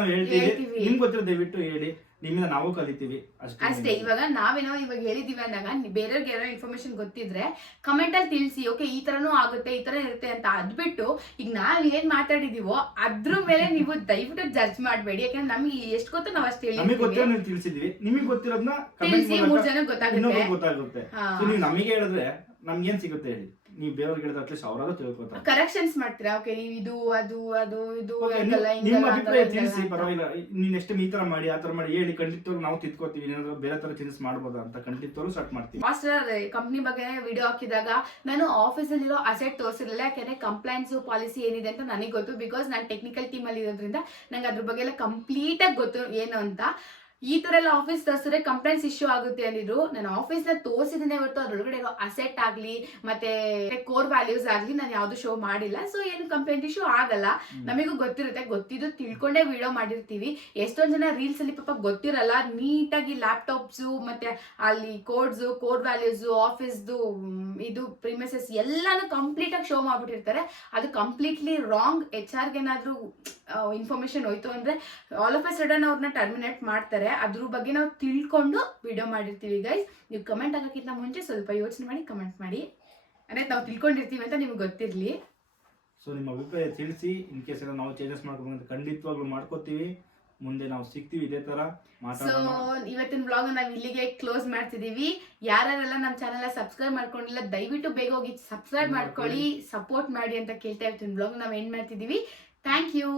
ನಾವು ಹೇಳ್ತೀವಿ, ನಿಮ್ಗೆ ಗೊತ್ತಿರೋ ದಯವಿಟ್ಟು ಹೇಳಿ, ನಿಮ್ಮಿಂದ ನಾವು ಕಲಿತೀವಿ ಅಷ್ಟೇ. ಇವಾಗ ನಾವೇನೋ ಇವಾಗ ಹೇಳಿದೀವಿ ಅಂದಾಗ ಬೇರೆಯವ್ರಿಗೆ ಏನೋ ಇನ್ಫಾರ್ಮೇಶನ್ ಗೊತ್ತಿದ್ರೆ ಕಮೆಂಟ್ ಅಲ್ಲಿ ತಿಳಿಸಿ, ಓಕೆ ಈ ತರನೂ ಆಗುತ್ತೆ, ಈ ತರ ಇರುತ್ತೆ ಅಂತ. ಅದ್ಬಿಟ್ಟು ಈಗ ನಾವ್ ಏನ್ ಮಾತಾಡಿದೀವೋ ಅದ್ರ ಮೇಲೆ ನೀವು ದಯವಿಟ್ಟು ಜಡ್ಜ್ ಮಾಡ್ಬೇಡಿ, ಯಾಕಂದ್ರೆ ನಮ್ಗೆ ಎಷ್ಟು ಗೊತ್ತೋ ನಾವ್ ಅಷ್ಟು ತಿಳಿಸಿದೀವಿ, ನಿಮಗೆ ಗೊತ್ತಿರೋದನ್ನ ತಿಳಿಸಿ 3 ಜನಕ್ಕೆ ಗೊತ್ತಾಗುತ್ತೆ. ನೀವು ನಮಗೆ ಹೇಳಿದ್ರೆ ನಮ್ಗೆ ಏನ್ ಸಿಗುತ್ತೆ ಹೇಳಿ, ನೀವು ಬೇರೆಯವ್ರಿಗೆ ಹೇಳಿದ್ರೆ ಅಟ್ಲೀಸ್ಟ್ ಅವರಾದ್ರೂ ತಿಳ್ಕೊತಾರೆ. ಕರೆಕ್ಷನ್ಸ್ ಮಾಡ್ತೀರಾ, ಓಕೆ ನೀವು ಇದು ಅದು ಅದು ಇದು Okay, ಹಂಗಲ್ಲ, ನಿಮ್ಮ ಹಿಂಗಲ್ಲ, ಅಭಿಪ್ರಾಯ ಹಂಗಲ್ಲ, ತಿಳಿಸಿ, ಹಂಗಲ್ಲ. ಪರವಾಗಿಲ್ಲ. ನೀವು ನೆಕ್ಸ್ಟ್ ಈ ತರ ಮಾಡಿ ಆ ತರ ಮಾಡಿ ಹೇಳಿ, ಖಂಡಿತವಾಗ್ಲೂ ನಾವು ತಿದ್ಕೋತೀವಿ. ಏನಾದ್ರು ಬೇರೆ ತರ ಚೇಂಜಸ್ ಮಾಡ್ಬೋದಾ ಅಂತ ಖಂಡಿತವಾಗ್ಲೂ ಸ್ಟಾರ್ಟ್ ಮಾಡ್ತೀವಿ. ಮಾಸ್ಟರ್ ಕಂಪ್ನಿ ಬಗ್ಗೆ ವಿಡಿಯೋ ಹಾಕಿದಾಗ ನಾನು ಆಫೀಸಲ್ಲಿರೋ ಅಸೆಟ್ ತೋರಿಸಿರಲಿಲ್ಲ, ಯಾಕೆಂದ್ರೆ ಕಂಪ್ಲೈನ್ಸ್ ಪಾಲಿಸಿ ಏನಿದೆ ಅಂತ ನನಗೆ ಗೊತ್ತು. ಬಿಕಾಸ್ ನಾನು ಟೆಕ್ನಿಕಲ್ ಟೀಮ್ ಅಲ್ಲಿ ಇರೋದ್ರಿಂದ ನಂಗೆ ಅದ್ರ ಬಗ್ಗೆ ಎಲ್ಲ ಕಂಪ್ಲೀಟ್ ಆಗಿ ಗೊತ್ತು ಏನು ಅಂತ. ಈ ತರ ಎಲ್ಲ ಆಫೀಸ್ ತೋರಿಸಿದ್ರೆ ಕಂಪ್ಲೇಂಟ್ಸ್ ಇಶ್ಯೂ ಆಗುತ್ತೆ ಅಂದಿದ್ರು. ನಾನು ಆಫೀಸ್ ನ ತೋರಿಸಿದ್ರೆ ಹೊರತು ಅದ್ರೊಳಗಡೆ ಇರೋ ಅಸೆಟ್ ಆಗ್ಲಿ ಮತ್ತೆ ಕೋರ್ ವ್ಯಾಲ್ಯೂಸ್ ಆಗ್ಲಿ ನಾನು ಯಾವ್ದು ಶೋ ಮಾಡಿಲ್ಲ. ಸೊ ಏನು ಕಂಪ್ಲೇಂಟ್ ಇಶ್ಯೂ ಆಗಲ್ಲ. ನಮಗೂ ಗೊತ್ತಿರುತ್ತೆ, ಗೊತ್ತಿದ್ದು ತಿಳ್ಕೊಂಡೇ ವಿಡಿಯೋ ಮಾಡಿರ್ತೀವಿ. ಎಷ್ಟೊಂದ್ ಜನ ರೀಲ್ಸ್ ಅಲ್ಲಿ ಪಾಪ ಗೊತ್ತಿರಲ್ಲ, ನೀಟಾಗಿ ಲ್ಯಾಪ್ಟಾಪ್ಸ್ ಮತ್ತೆ ಅಲ್ಲಿ ಕೋಡ್ಸ್, ಕೋರ್ ವ್ಯಾಲ್ಯೂಸ್, ಆಫೀಸ್ದು ಇದು ಪ್ರಿಮಿಸಸ್ ಎಲ್ಲಾನು ಕಂಪ್ಲೀಟ್ ಆಗಿ ಶೋ ಮಾಡ್ಬಿಟ್ಟಿರ್ತಾರೆ. ಅದು ಕಂಪ್ಲೀಟ್ಲಿ ರಾಂಗ್. HR ಗೆ ಏನಾದ್ರು ಇನ್ಫಾರ್ಮೇಶನ್ ಹೋಯ್ತು ಅಂದ್ರೆ ಆಲ್ ಆಫ್ ಅ ಸಡನ್ ಅವ್ರನ್ನ ಟರ್ಮಿನೇಟ್ ಮಾಡ್ತಾರೆ. ಅದ್ರ ಬಗ್ಗೆ ನಾವು ತಿಳ್ಕೊಂಡು ವಿಡಿಯೋ ಮಾಡಿರ್ತೀವಿ ಗೈಸ್. ನೀವು ಕಮೆಂಟ್ ಹಾಕೋಕ್ಕಿಂತ ಮುಂಚೆ ಸ್ವಲ್ಪ ಯೋಚನೆ ಮಾಡಿ ಕಮೆಂಟ್ ಮಾಡಿ, ಅಂದ್ರೆ ನಾವು ತಿಳ್ಕೊಂಡಿರ್ತೀವಿ ಅಂತ ನಿಮ್ಗೆ ಗೊತ್ತಿರಲಿ. ಸೊ ನಿಮ್ಮ ಅಭಿಪ್ರಾಯ ತಿಳಿಸಿ. ಇನ್ ಕೇಸ್ ಏನೋ ನಾವು ಚೇಂಜಸ್ ಮಾಡ್ಕೋಬೇಕು ಖಂಡಿತವಾಗ್ಲೂ ಮಾಡ್ಕೋತೀವಿ. ಮುಂದೆ ನಾವು ಸಿಗ್ತೀವಿ ಇದೇ ತರ ಸೊ ಮಾತಾಡೋಣ. ಇವತ್ತಿನ ಬ್ಲಾಗ್ ನಾವು ಇಲ್ಲಿಗೆ ಕ್ಲೋಸ್ ಮಾಡ್ತಿದೀವಿ. ಯಾರೆಲ್ಲ ನಮ್ಮ ಚಾನೆಲ್ ಸಬ್ಸ್ಕ್ರೈಬ್ ಮಾಡ್ಕೊಂಡಿಲ್ಲ ದಯವಿಟ್ಟು ಬೇಗ ಹೋಗಿ ಸಬ್ಸ್ಕ್ರೈಬ್ ಮಾಡ್ಕೊಳ್ಳಿ, ಸಪೋರ್ಟ್ ಮಾಡಿ ಅಂತ ಕೇಳ್ತಾ ಇರ್ತೀನಿ. ಬ್ಲಾಗ್ ನಾವು ಎಂಡ್ ಮಾಡ್ತಿದೀವಿ. Thank you.